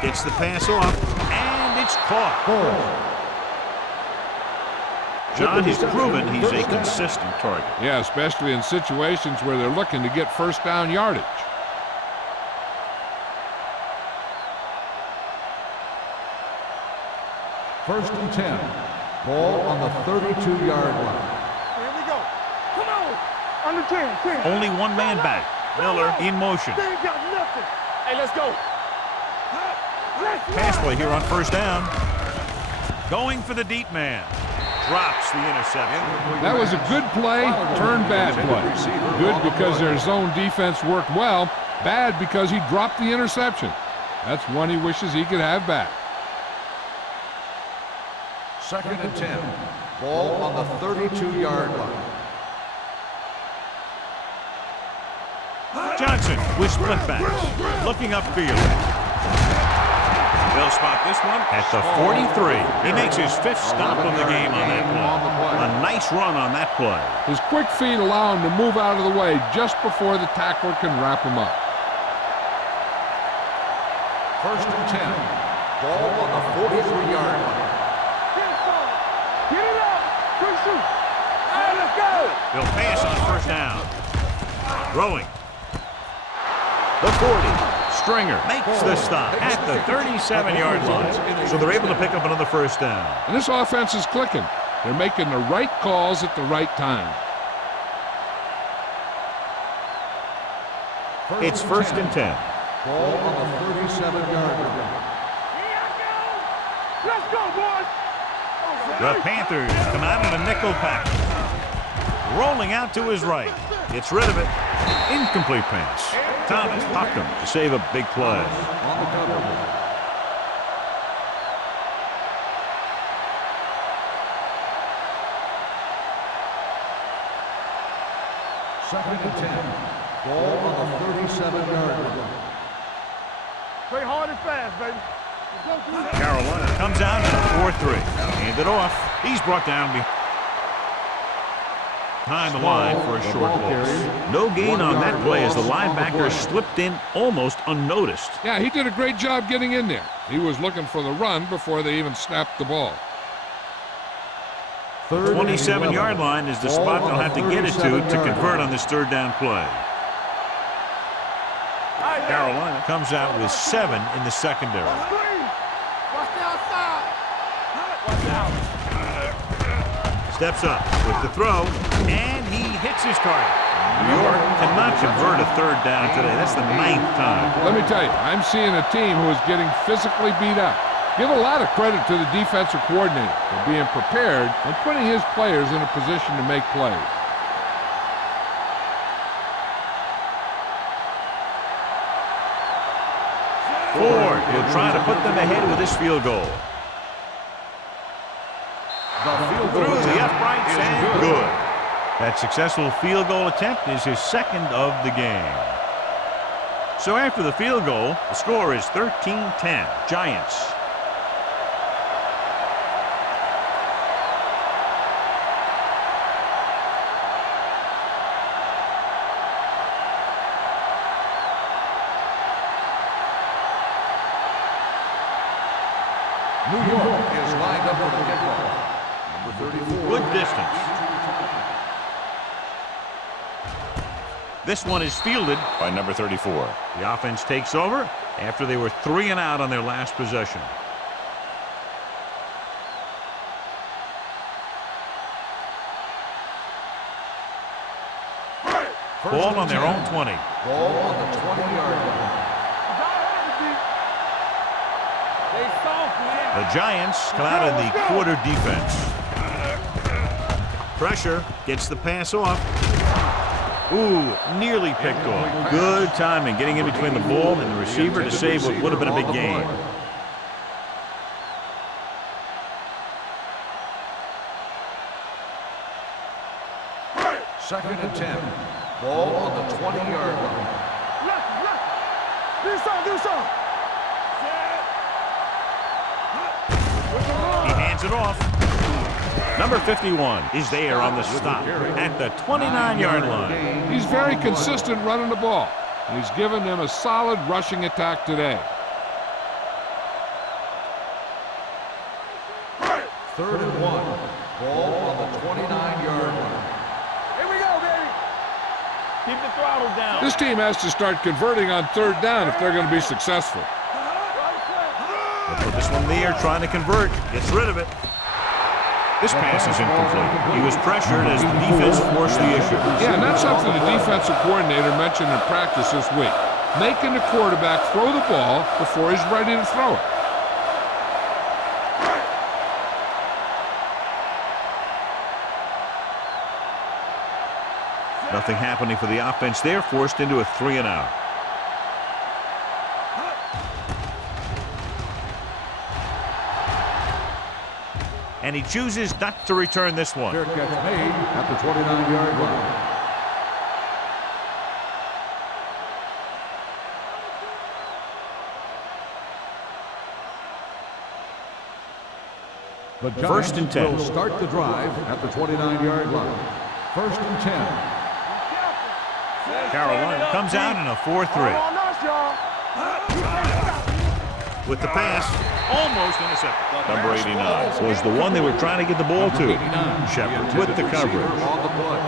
gets the pass off, and it's caught. John has proven he's a consistent target. Yeah, especially in situations where they're looking to get first down yardage. First and 10. Ball on the 32-yard line. Here we go. Come on. Under 10. Only one man back. Miller in motion. They ain't got nothing. Hey, let's go. Pass play here on first down. Going for the deep man. Drops the interception. That was a good play, turned bad play. Good because their zone defense worked well. Bad because he dropped the interception. That's one he wishes he could have back. Second and 10. Ball on the 32-yard line. Johnson with split backs, looking upfield. They'll spot this one at the 43. He makes his 5th stop of the game on that play. A nice run on that play. His quick feet allow him to move out of the way just before the tackler can wrap him up. First and 10. Ball on the 43-yard line. Get it up. Quick shoot. All right, let's go. They'll pass on first down. Throwing. The 40. Stringer makes the stop at the 37-yard line. So they're able to pick up another first down. And this offense is clicking. They're making the right calls at the right time. It's first and 10. Ball on the 37-yard line. Let's go, boys. The Panthers come out in a nickel package. Rolling out to his right. Gets rid of it. Incomplete pass. Thomas popped him to save a big play. On the cover. Second and 10. Ball on the 37-yard line. Play hard and fast, baby. Carolina comes out in a 4-3. Hand it off. He's brought down behind the line for a short loss. No gain on that play as the linebacker slipped in almost unnoticed. Yeah, he did a great job getting in there. He was looking for the run before they even snapped the ball. 27-yard line is the spot they'll have to get it to convert on this third down play. Carolina comes out with 7 in the secondary. Watch the outside. Watch out. Steps up with the throw, and he hits his target. New York cannot convert a third down today. That's the 9th time. Let me tell you, I'm seeing a team who is getting physically beat up. Give a lot of credit to the defensive coordinator for being prepared and putting his players in a position to make plays. Ford, he'll try to put them ahead with this field goal. Through the uprights and good. That successful field goal attempt is his 2nd of the game. So after the field goal, the score is 13-10, Giants. New York is lined up for the kickoff. Number 34. Good distance. This one is fielded by number 34. The offense takes over after they were 3 and out on their last possession. Ball on their own 20. Ball on the 20-yard line. The Giants come out in the quarter defense. Pressure gets the pass off. Ooh, nearly picked off. Good timing getting in between the ball and the receiver to save what would have been a big gain. Second and 10. Ball on the 20-yard line. Do something. He hands it off. Number 51 is there on the stop at the 29-yard line. He's very consistent running the ball. He's given them a solid rushing attack today. Third and 1. Ball on the 29-yard line. Here we go, baby. Keep the throttle down. This team has to start converting on third down if they're going to be successful. They'll put this one in the air, trying to convert. Gets rid of it. This pass is incomplete. He was pressured as the defense forced the issue. Yeah, and that's something the defensive coordinator mentioned in practice this week. Making the quarterback throw the ball before he's ready to throw it. Nothing happening for the offense there, forced into a 3 and out. and he chooses not to return this one. Fair catch made at the 29-yard line. The Giants First and 10. will start the drive at the 29-yard line. First and 10. Carolina comes out in a 4-3. With the pass, almost intercepted. Number 89 was the one they were trying to get the ball to. Shepard with the coverage. On the play.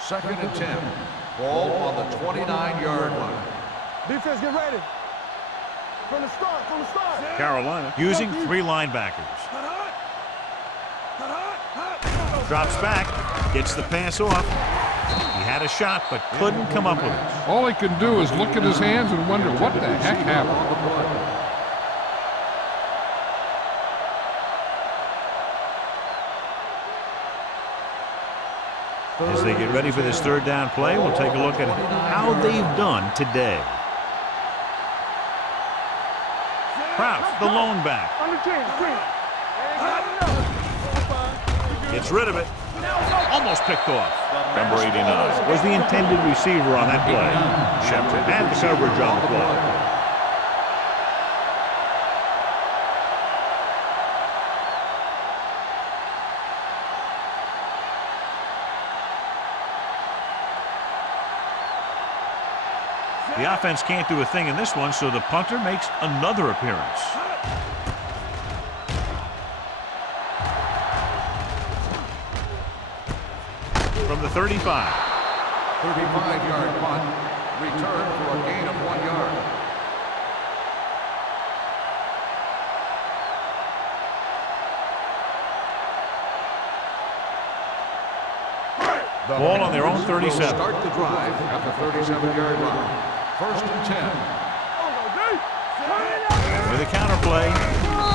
Second and 10. Ball on the 29-yard line. Defense, get ready. From the start, Carolina using 3 linebackers. Drops back, gets the pass off. He had a shot, but couldn't come up with it. All he can do is look at his hands and wonder what the heck happened. On the play. As they get ready for this third down play, we'll take a look at how they've done today. Kraus, the lone back. Gets rid of it. Almost picked off. Number 89 was the intended receiver on that play. Shepard had the coverage on the play. The offense can't do a thing in this one, so the punter makes another appearance. From the 35. 35-yard punt. Return for a gain of 1 yard. Ball on their own 37. Start the drive at the 37-yard line. First and 10. With a counter play,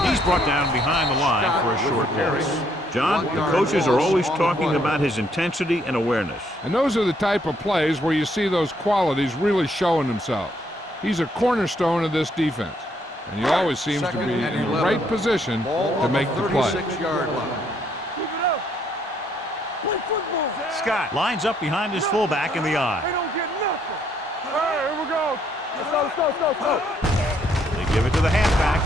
he's brought down behind the line for a short loss. John, the coaches are always talking about his intensity and awareness. And those are the type of plays where you see those qualities really showing themselves. He's a cornerstone of this defense, and he always seems to be in the right position to make the play. 36-yard line. Scott lines up behind his fullback in the eye. They don't get nothing. All right, here we go. Let's go. They give it to the halfback.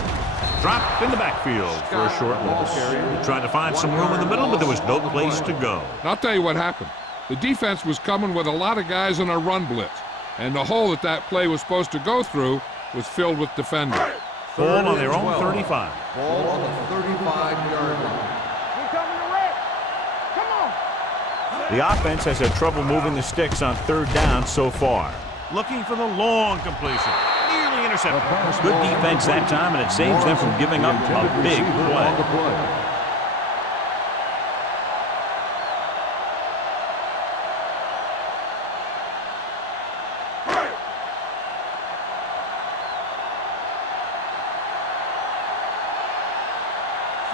Drop in the backfield for a short loss. He tried to find some room in the middle, but there was no place to go. And I'll tell you what happened. The defense was coming with a lot of guys in a run blitz, and the hole that play was supposed to go through was filled with defenders. Ball on their own 35. Ball on the 35-yard line. The offense has had trouble moving the sticks on third down so far. Looking for the long completion. Nearly intercepted. Good defense that time, and it saves them from giving up a big play.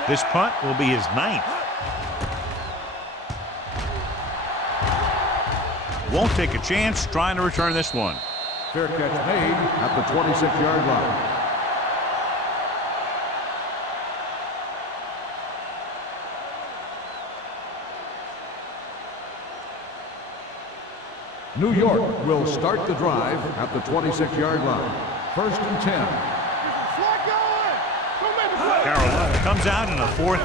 This punt will be his 9th. Won't take a chance trying to return this one. Fair catch made at the 26-yard line. New York will start the drive at the 26-yard line. First and 10. Carolina comes out in a 4-3.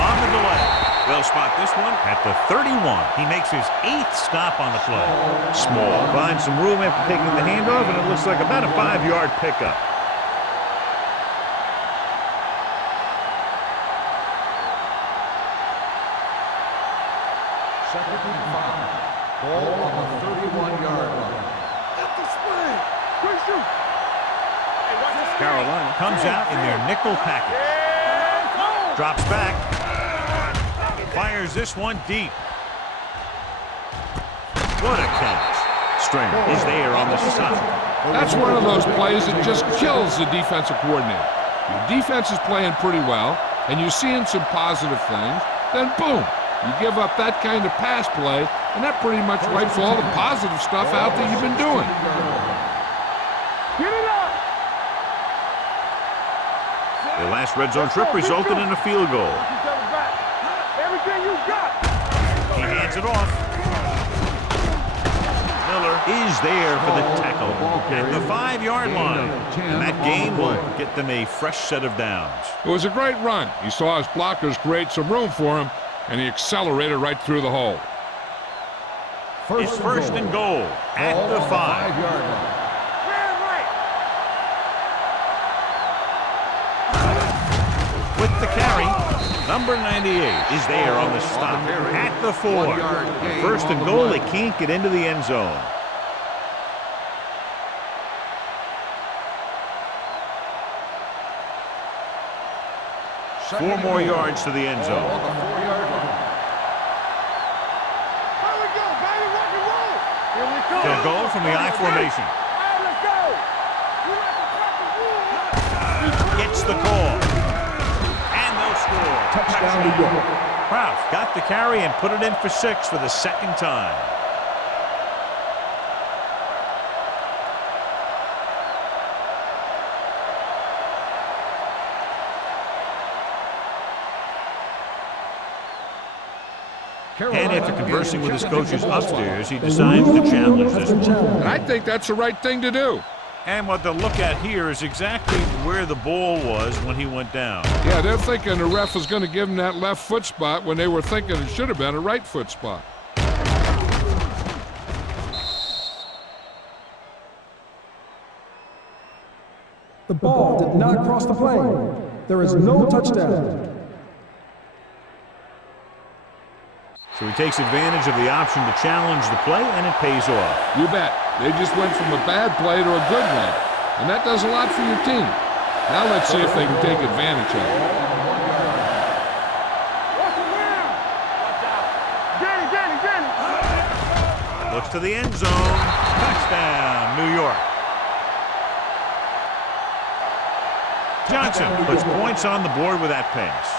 On the delay. They'll spot this one at the 31. He makes his 8th stop on the play. Small finds some room after taking the handoff, and it looks like about a 5-yard pickup. Second and 5. Ball on the 31-yard line. Carolina comes out in their nickel package. Drops back. Fires this one deep. What a catch. Stringer is there on the stop. That's one of those plays that just kills the defensive coordinator. Your defense is playing pretty well, and you're seeing some positive things, then boom, you give up that kind of pass play, and that pretty much wipes all the positive stuff out that you've been doing. Get it up. The last red zone trip resulted in a field goal. Everything you got. He hands it off. Miller is there for the tackle at the 5-yard line. And that gain will get them a fresh set of downs. It was a great run. He saw his blockers create some room for him, and he accelerated right through the hole. It's first and goal at the 5-yard line. With the carry, number 98 is there on the stop at the 4. First and goal, they can't get into the end zone. Four more yards to the end zone. They'll go from the I formation. Gets the call. Touchdown, New York. Kraus got the carry and put it in for 6 for the second time. And after conversing with his coaches upstairs, he decides to challenge this one. And I think that's the right thing to do. And what they'll look at here is exactly where the ball was when he went down. Yeah, they're thinking the ref was going to give him that left foot spot when they were thinking it should have been a right foot spot. The ball did not cross the plane. There is no touchdown. So he takes advantage of the option to challenge the play, and it pays off. You bet. They just went from a bad play to a good one. And that does a lot for your team. Now let's see if they can take advantage of it. Looks to the end zone. Touchdown, New York. Johnson puts points on the board with that pass.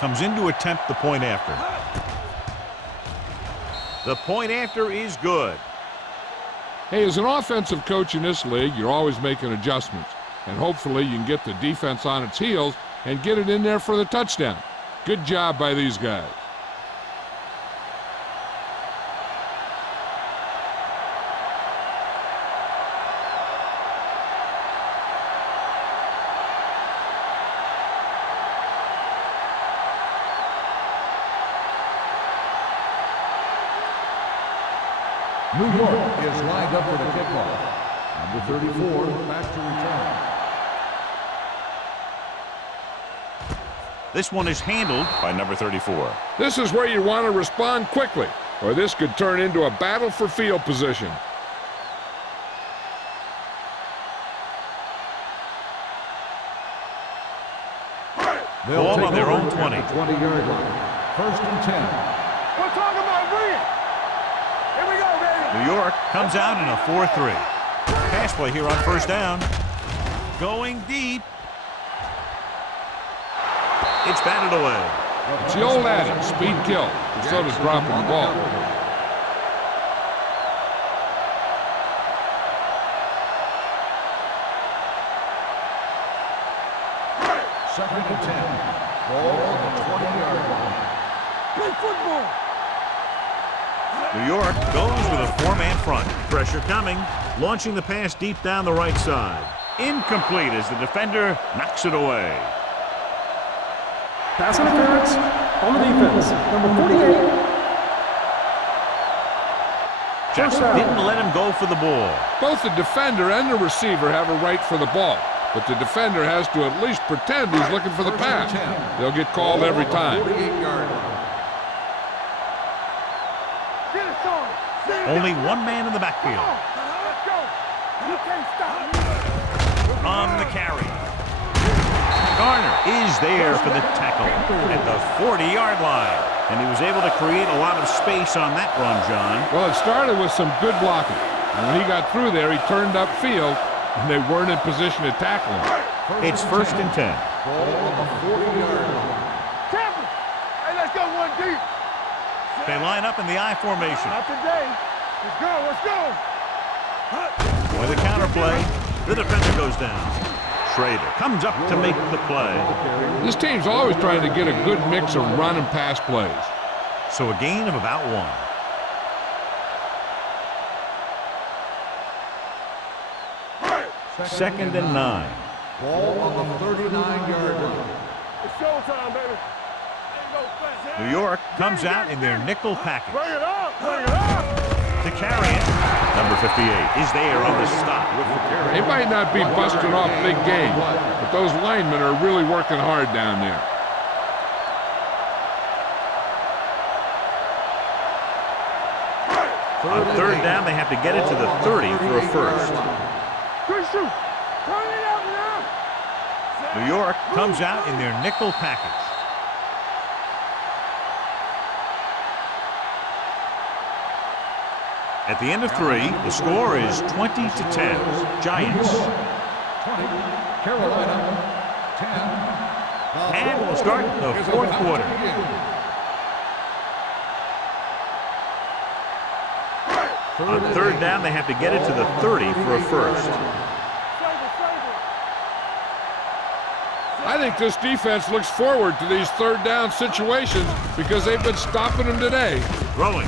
Comes in to attempt the point after. The point after is good. Hey, as an offensive coach in this league, you're always making adjustments. And hopefully you can get the defense on its heels and get it in there for the touchdown. Good job by these guys. New York is lined up for the kickoff. Number 34, back to return. This one is handled by number 34. This is where you want to respond quickly, or this could turn into a battle for field position. Ball on their own 20. 20-yard line. First and 10. We're talking about bring it. Here we go, baby. New York comes out in a 4-3. Pass play here on first down. Going deep. It's batted away. It's the old adage, speed kills. So does dropping the ball. Second and 10. Ball on the 20-yard line. Play football. New York goes with a 4-man front. Pressure coming. Launching the pass deep down the right side. Incomplete as the defender knocks it away. Pass interference on the defense. Number 48. Jackson didn't let him go for the ball. Both the defender and the receiver have a right for the ball, but the defender has to at least pretend he's looking for the pass. They'll get called every time. 48-yard line. Only one man in the backfield. Let's go. You can't stop. On the carry. Garner is there for the tackle at the 40-yard line. And he was able to create a lot of space on that run, John. Well, it started with some good blocking. And when he got through there, he turned upfield, and they weren't in position to tackle him. It's first and 10. Ball on the 40-yard line. Tackle. Hey, let's go one deep. They line up in the I formation. Not today. Let's go, let's go. With a counter play, the defender goes down. Schrader comes up to make the play. This team's always trying to get a good mix of run and pass plays. So a gain of about 1. Second and 9. Ball on the 39-yard line. It's showtime, baby. New York comes out in their nickel package. Bring it up, bring it up. To carry it, number 58 is there on the stop. They might not be busting off big game, but those linemen are really working hard down there. On third down, they have to get it to the 30 for a first. Good shoot. Turn it up now. New York comes out in their nickel package. At the end of 3, the score is 20-10. Giants. 20. Carolina. 10. And we'll start the fourth quarter. On third down, they have to get it to the 30 for a first. I think this defense looks forward to these third down situations because they've been stopping them today. Throwing.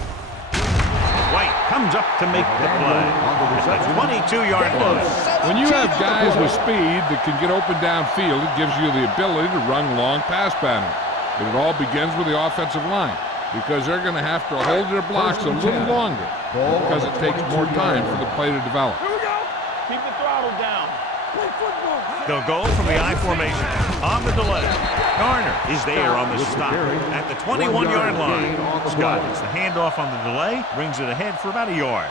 White comes up to make the play at the 22-yard line. When you have guys with speed that can get open downfield, it gives you the ability to run long pass patterns. But it all begins with the offensive line because they're going to have to hold their blocks a little longer because it takes more time for the play to develop. Here we go. Keep the throttle down. Play football. They'll go from the I formation on the delay. Garner is there on the stop at the 21-yard line. Scott gets the handoff on the delay, brings it ahead for about a yard.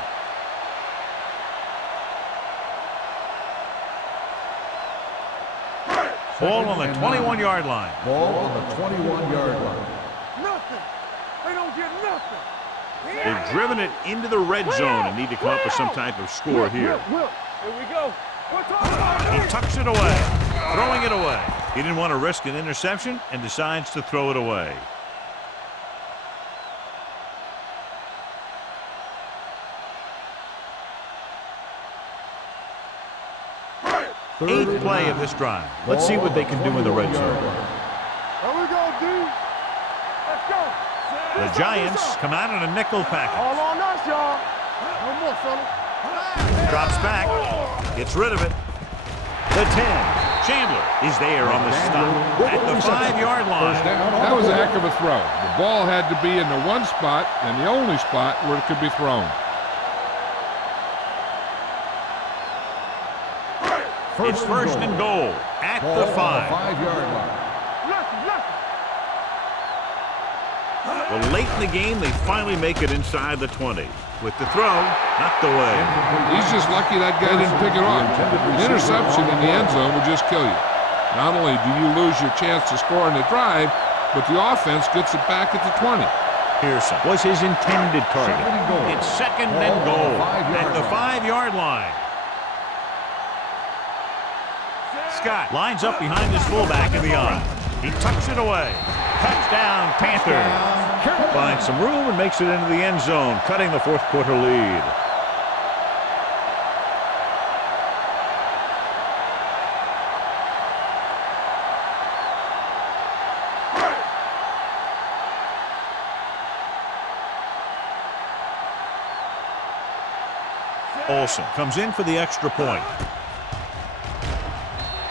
Ball on the 21-yard line. Ball on the 21-yard line. Nothing. They don't get nothing. They've driven it into the red zone and need to come up with some type of score here. Here we go. He tucks it away, throwing it away. He didn't want to risk an interception and decides to throw it away. Eighth play of this drive. Let's see what they can do in the red zone. Here we go, D. Let's go. The Giants come out in a nickel package. All on us, y'all. One more, fella. Drops back, gets rid of it. The 10. Chandler is there on the stop at the 5-yard line. That was a heck of a throw. The ball had to be in the one spot and the only spot where it could be thrown. It's first and goal at the 5. 5-yard line. Well, late in the game, they finally make it inside the 20. With the throw, knocked away. He's just lucky that guy didn't pick it off. An interception in the end zone would just kill you. Not only do you lose your chance to score on the drive, but the offense gets it back at the 20. Pearson was his intended target. It's second and goal at the 5-yard line. Scott lines up behind his fullback in the I. He tucks it away. Touchdown, Panthers. Finds some room and makes it into the end zone, cutting the fourth quarter lead. Olsen comes in for the extra point.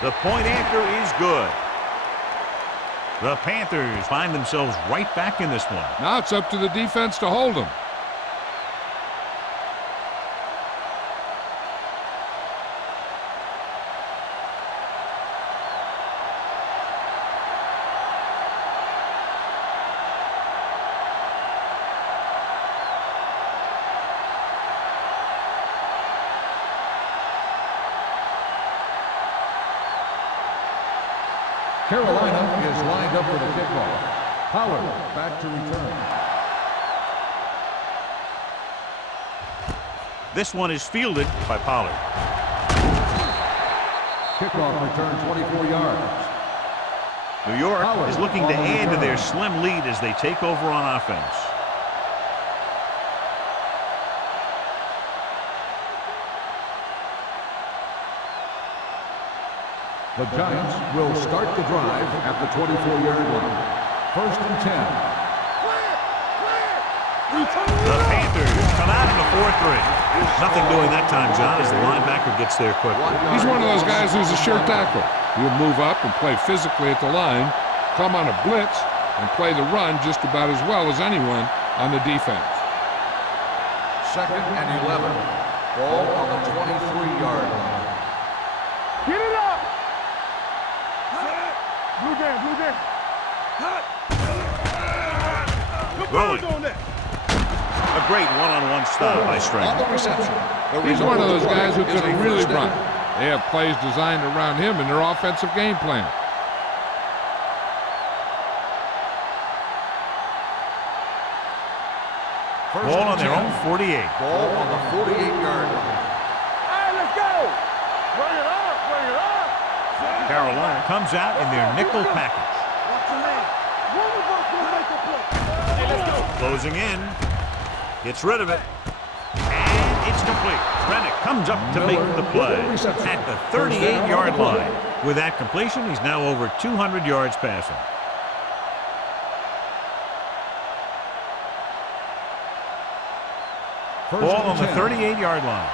The point after is good. The Panthers find themselves right back in this one. Now it's up to the defense to hold them. Carolina is lined up for the kickoff. Pollard back to return. This one is fielded by Pollard. Kickoff return 24 yards. New York is looking to add to their slim lead as they take over on offense. The Giants will start the drive at the 24-yard line. First and 10. The Panthers come out in the 4-3. Nothing doing that time, John, as the linebacker gets there quickly. He's one of those guys who's a sure tackle. He'll move up and play physically at the line, come on a blitz, and play the run just about as well as anyone on the defense. Second and 11. Ball on the 23-yard line. Get it up! Blue game, blue game. Rolling. A great one-on-one stop by Stringer. On the reception. He's one of those guys who can really run. They have plays designed around him in their offensive game plan. Ball on their own 48. Ball on the 48-yard line. All right, let's go. Bring it up, bring it up. Carolina comes out in their nickel package. Watch your man. One of us will make a play. Hey, let's go. Closing in. Gets rid of it. And it's complete. Rennick comes up to make the play at the 38-yard line. With that completion, he's now over 200 yards passing. Ball on the 38-yard line.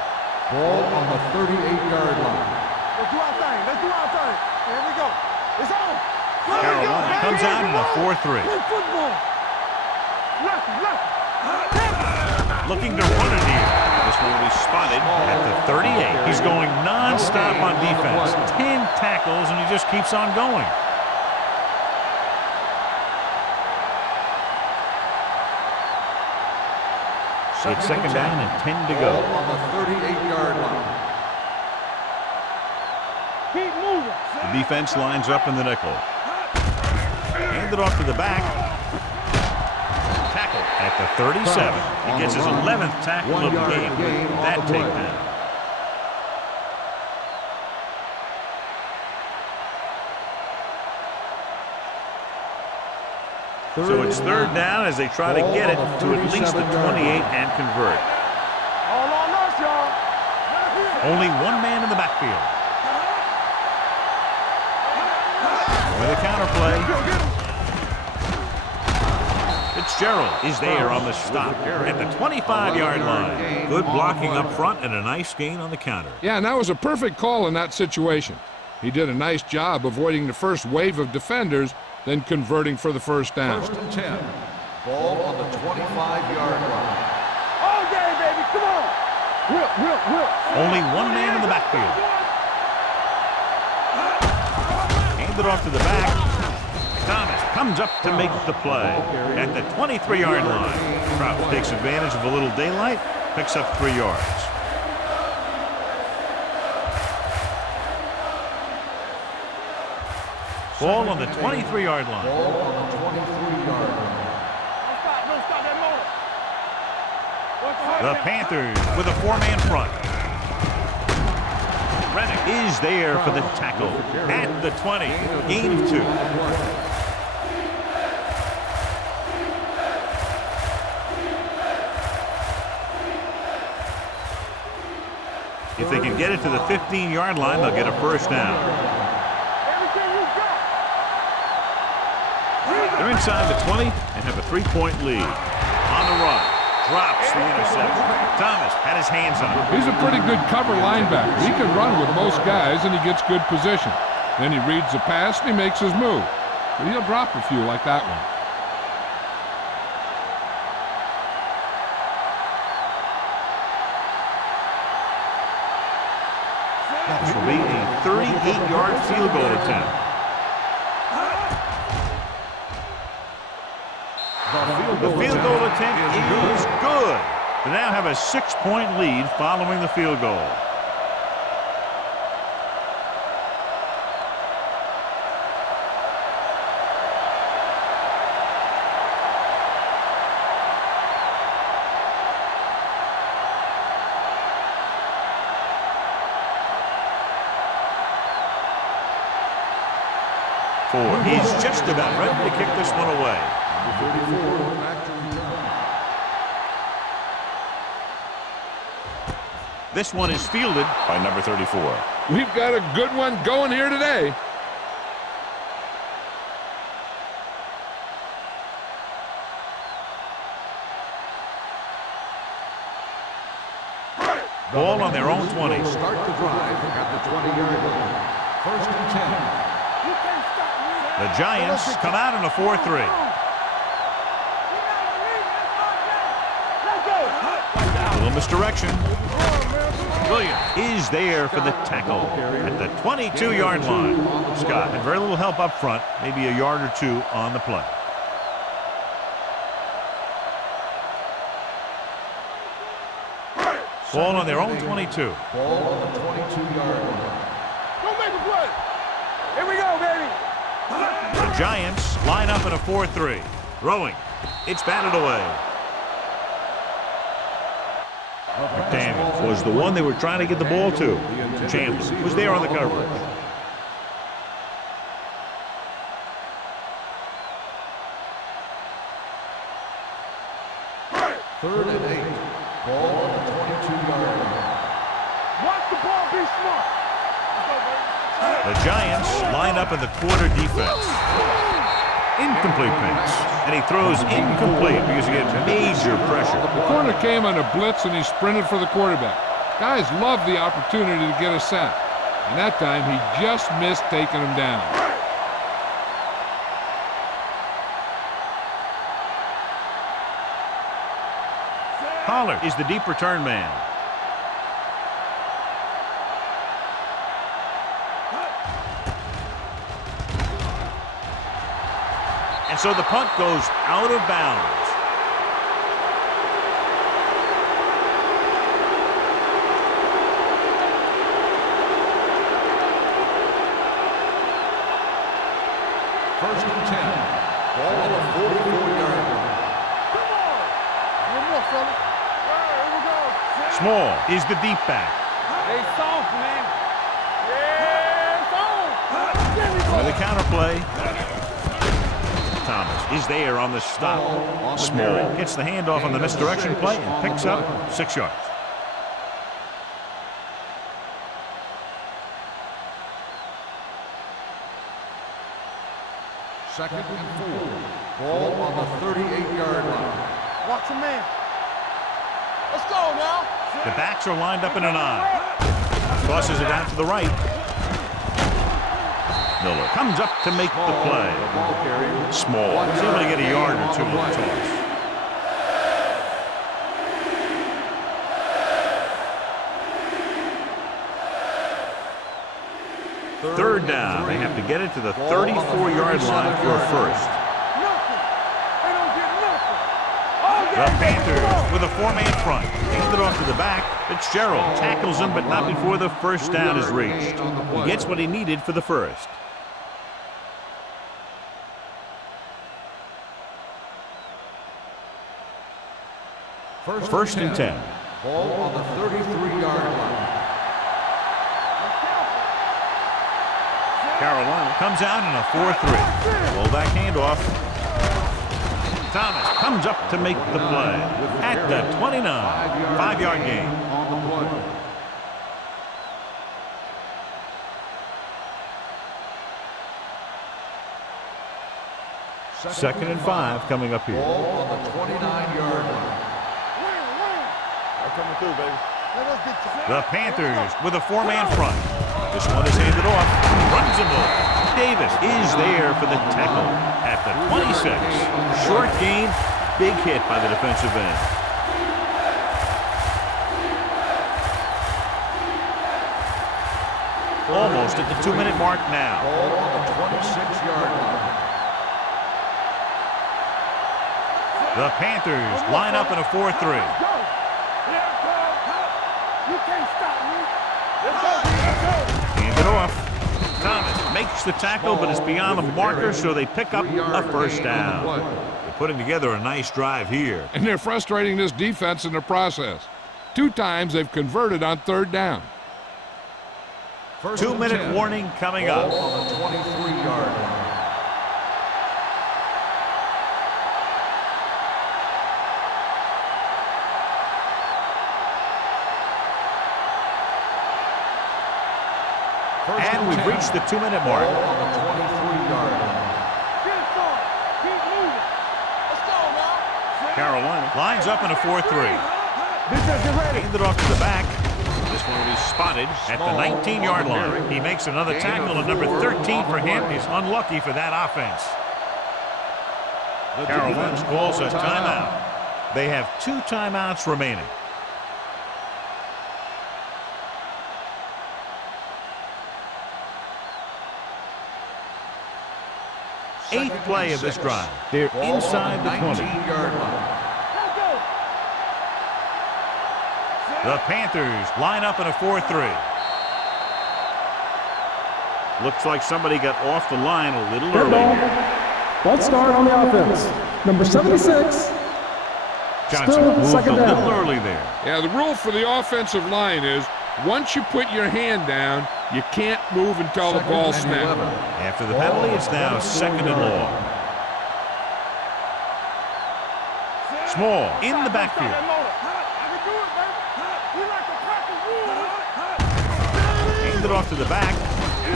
Ball on the 38-yard line. Let's do our thing. Let's do our thing. Here we go. It's on. Carolina comes out in a 4-3. Play football. Left. Looking to run it here. This one will be spotted at the 38. He's going non-stop on defense. 10 tackles, and he just keeps on going. It's second down and 10 to go. Ball on the 38-yard line. Keep moving. The defense lines up in the nickel. Hand it off to the back. Tackle at the 37. He gets his 11th tackle of the game with that takedown. So it's third down as they try to get it to at least the 28 and convert. All on us, y'all. Only one man in the backfield. With a counterplay. Fitzgerald is there on the stop at the 25-yard line. Good blocking up front and a nice gain on the counter. Yeah, and that was a perfect call in that situation. He did a nice job avoiding the first wave of defenders, then converting for the first down. First and 10. Ball on the 25-yard line. All day, baby. Come on. Whip. Only one man in the backfield. Hand it off to the back. Thomas comes up to make the play at the 23-yard line. Trout takes advantage of a little daylight, picks up 3 yards. Ball on the 23-yard line. Ball on the 23-yard line. Don't stop that motor. The Panthers with a 4-man front. Rennick is there for the tackle at the 20. Gain of 2. If they can get it to the 15-yard line, they'll get a first down. Everything you got. They're inside the 20 and have a 3-point lead. On the run. Drops the interception. Thomas had his hands on it. He's a pretty good cover linebacker. He can run with most guys, and he gets good position. Then he reads the pass, and he makes his move. But he'll drop a few like that one. This will be a 38-yard field goal attempt. The field goal attempt is good. They now have a 6-point lead following the field goal. 4. He's just about ready to kick this one away. Number 34, back to return. This one is fielded by number 34. We've got a good one going here today. Ball on their own 20. Start the drive at the 20-yard line. First and 10. The Giants come out in a 4-3. Little misdirection. Williams is there for the tackle at the 22-yard line. Scott had very little help up front, maybe a yard or two on the play. Ball on their own 22. Ball on the 22-yard line. Don't make a play. Here we go, baby. The Giants line up in a 4-3. Throwing. It's batted away. McDaniel was the one they were trying to get the ball to. Chandler was there on the coverage. Third and 8. Ball on the 22-yard line. Watch the ball, be smart. The Giants line up in the quarter defense. Incomplete pass. And he throws incomplete because he gets major pressure. The corner came on a blitz and he sprinted for the quarterback. Guys love the opportunity to get a sack. And that time he just missed taking him down. Pollard is the deep return man. And so the punt goes out of bounds. First and 10. Ball on the 44-yard line. Come on. One more, fella. Here we go. Small is the deep back. Hey, soft, man. Yeah, soft. There we go. With a counterplay. Thomas is there on the stop. Small gets the handoff on the misdirection play and picks up 6 yards. Second and 4. Ball on the 38-yard line. Watch your man. Let's go now. The backs are lined up in an I. Tosses it out to the right. Miller comes up to make the play. Small is able to get a yard or two on the toss. Third down. They have to get it to the 34-yard line for a first. Nothing. They don't get nothing. Oh, The Panthers with a 4-man front. Hands it off to the back. Fitzgerald tackles him, but not before the first down is reached. He gets what he needed for the first. First and 10. Ball on the 33-yard line. Carolina comes out in a 4-3. Fullback handoff. Thomas comes up to make the play at the 29. 5-yard gain. On the play. Second and 5 coming up here. Ball on the 29-yard line. coming through, baby. The Panthers with a 4-man front. This one is handed off. Runs him over. Davis is there for the tackle at the 26. Short gain, big hit by the defensive end. Almost at the 2-minute mark now. Ball on the 26-yard line. The Panthers line up in a 4-3. You can't stop me. Hand it off. Thomas makes the tackle, but it's beyond the marker, so they pick up a first down. They're putting together a nice drive here. And they're frustrating this defense in the process. 2 times they've converted on 3rd down. 2-minute warning coming up. Ball on the 23-yard line. And we've reached the 2-minute mark. Ball on the 23-yard line. Get it started. Keep moving. Let's go now. Carolina lines up in a 4-3. Defense, get ready. Hand it off to the back. This one will be spotted at the 19-yard line. He makes another tackle, and number 13 for him is unlucky for that offense. Carolina calls a timeout. They have 2 timeouts remaining. Eighth play of this drive. They're inside the 20. 19-yard line. Let's go. The Panthers line up in a 4-3. Looks like somebody got off the line a little Good early. ball. Ball start on the offense. Number 76. Johnson Still moved a second little down. early there. Yeah, the rule for the offensive line is once you put your hand down, you can't move until the ball Second and snaps. 11. After the penalty, it's now 2nd and long. Small in the backfield. Hand it off to the back.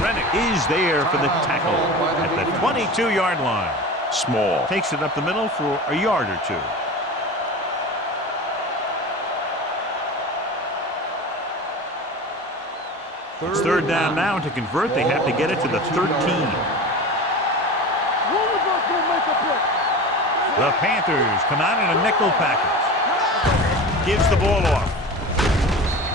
Rennick is there for the tackle at the 22-yard line. Small takes it up the middle for a yard or 2. It's 3rd down now. To convert, they have to get it to the 13. The Panthers come out in a nickel package. Gives the ball off.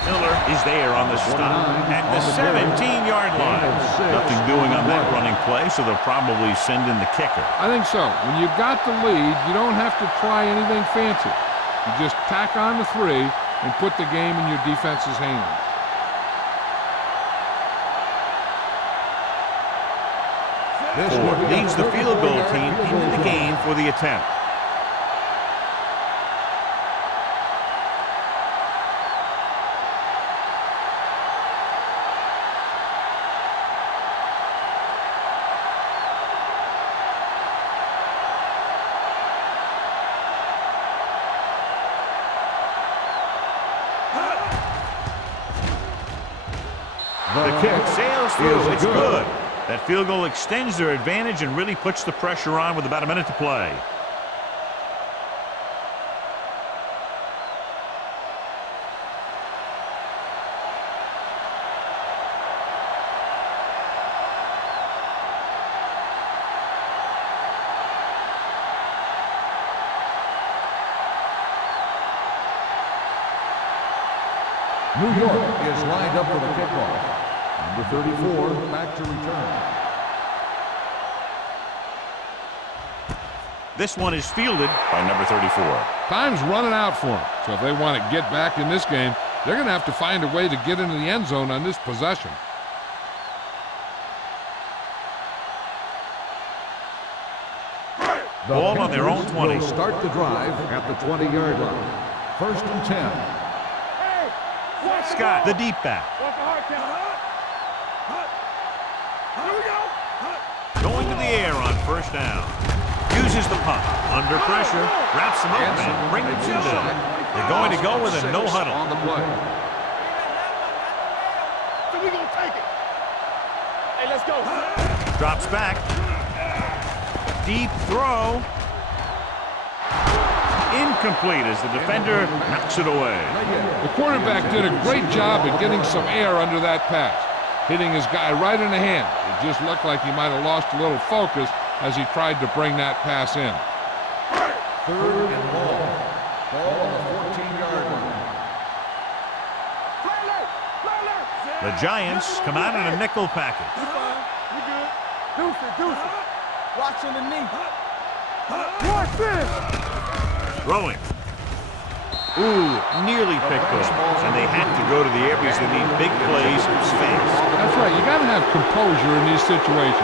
Miller is there on the stop at the 17-yard line. Nothing doing on that running play, so they'll probably send in the kicker. I think so. When you've got the lead, you don't have to try anything fancy. You just tack on the 3 and put the game in your defense's hands. Ford leads the field goal team into the game for the attempt. The kick sails through. It's good. That field goal extends their advantage and really puts the pressure on with about a minute to play. New York is lined up for the kickoff. Number 34 back to return. This one is fielded by number 34. Time's running out for them. So if they want to get back in this game, they're going to have to find a way to get into the end zone on this possession. Ball on their own 20. Will start the drive at the 20-yard line. 1st and 10. Scott, the deep back. Going to the air on 1st down. Uses the punt. Under pressure. Wraps him up and brings it to them. They're going to go with a no huddle. On the play. So we gonna take it. Hey, let's go. Drops back. Deep throw. Incomplete as the defender knocks it away. The quarterback did a great job at getting some air under that pass, hitting his guy right in the hand. It just looked like he might have lost a little focus as he tried to bring that pass in. 3rd and long. Ball on the 14-yard line. The Giants come out in a nickel package. We good. Deuce it. Watching the knee. Watch this. Throwing. Ooh, nearly picked off. And they had to go to the air because they need big plays fast. That's right. You got to have composure in these situations.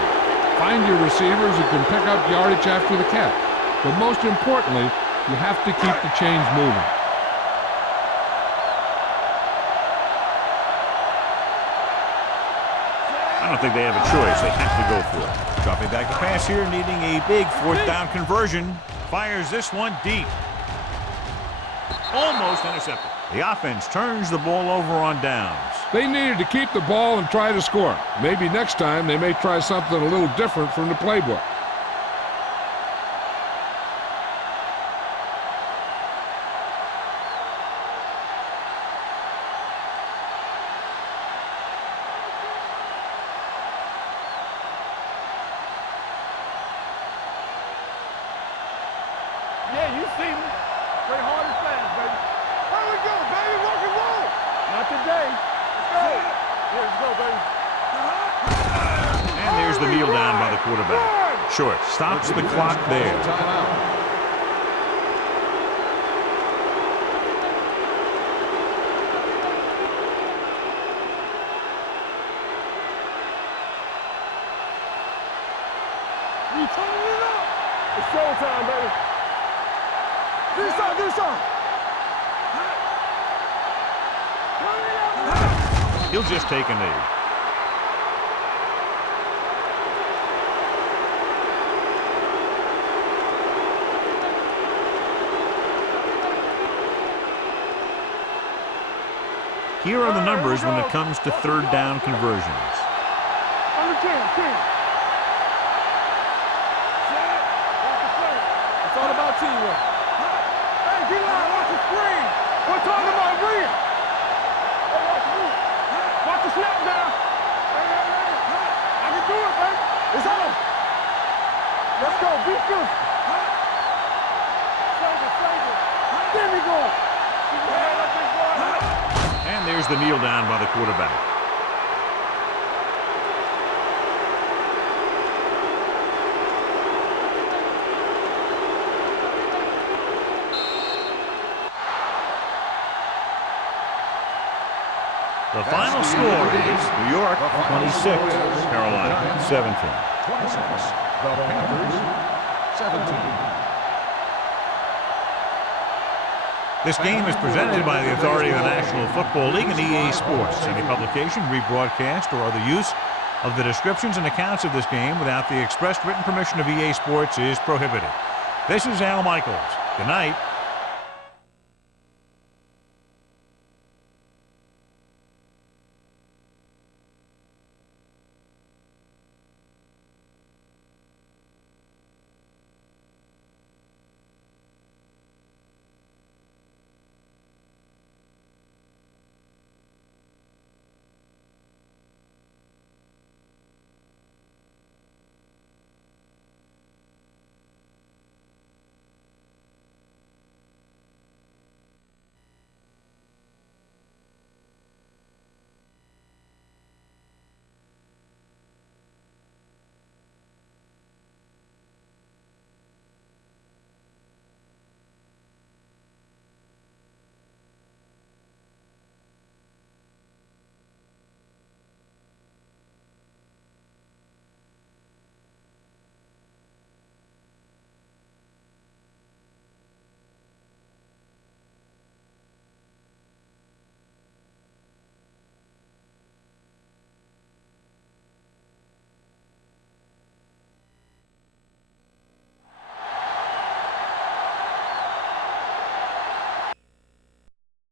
Find your receivers who can pick up yardage after the catch. But most importantly, you have to keep the chains moving. I don't think they have a choice. They have to go for it. Dropping back to pass here, needing a big 4th down conversion. Fires this one deep. Almost intercepted. The offense turns the ball over on downs. They needed to keep the ball and try to score. Maybe next time they may try something a little different from the playbook. Yeah, you see me. Play hard and fast, baby. Here we go, baby. Rock and roll. Not today. Let's go. Yeah, let's go, baby. And there's the kneel down by the quarterback. Short stops the clock there. Timeout. We turning it up. It's showtime, baby. Do something, do something. He'll just take a knee. Here are the numbers when it comes to third down conversions. On the 10. It's all about teamwork. Hey, get out, watch the screen. We're talking about real. Hey, watch the move. Watch the snap down. I can do it, baby. It's on. Let's go, beat this. Save it. There we go. Keep your head up, big boy. And there's the kneel down by the quarterback. The final score is New York 26, Carolina 17. 26. The Panthers, 17. This game is presented by the authority of the National Football League and EA Sports. Any publication, rebroadcast, or other use of the descriptions and accounts of this game without the expressed written permission of EA Sports is prohibited. This is Al Michaels. Good night.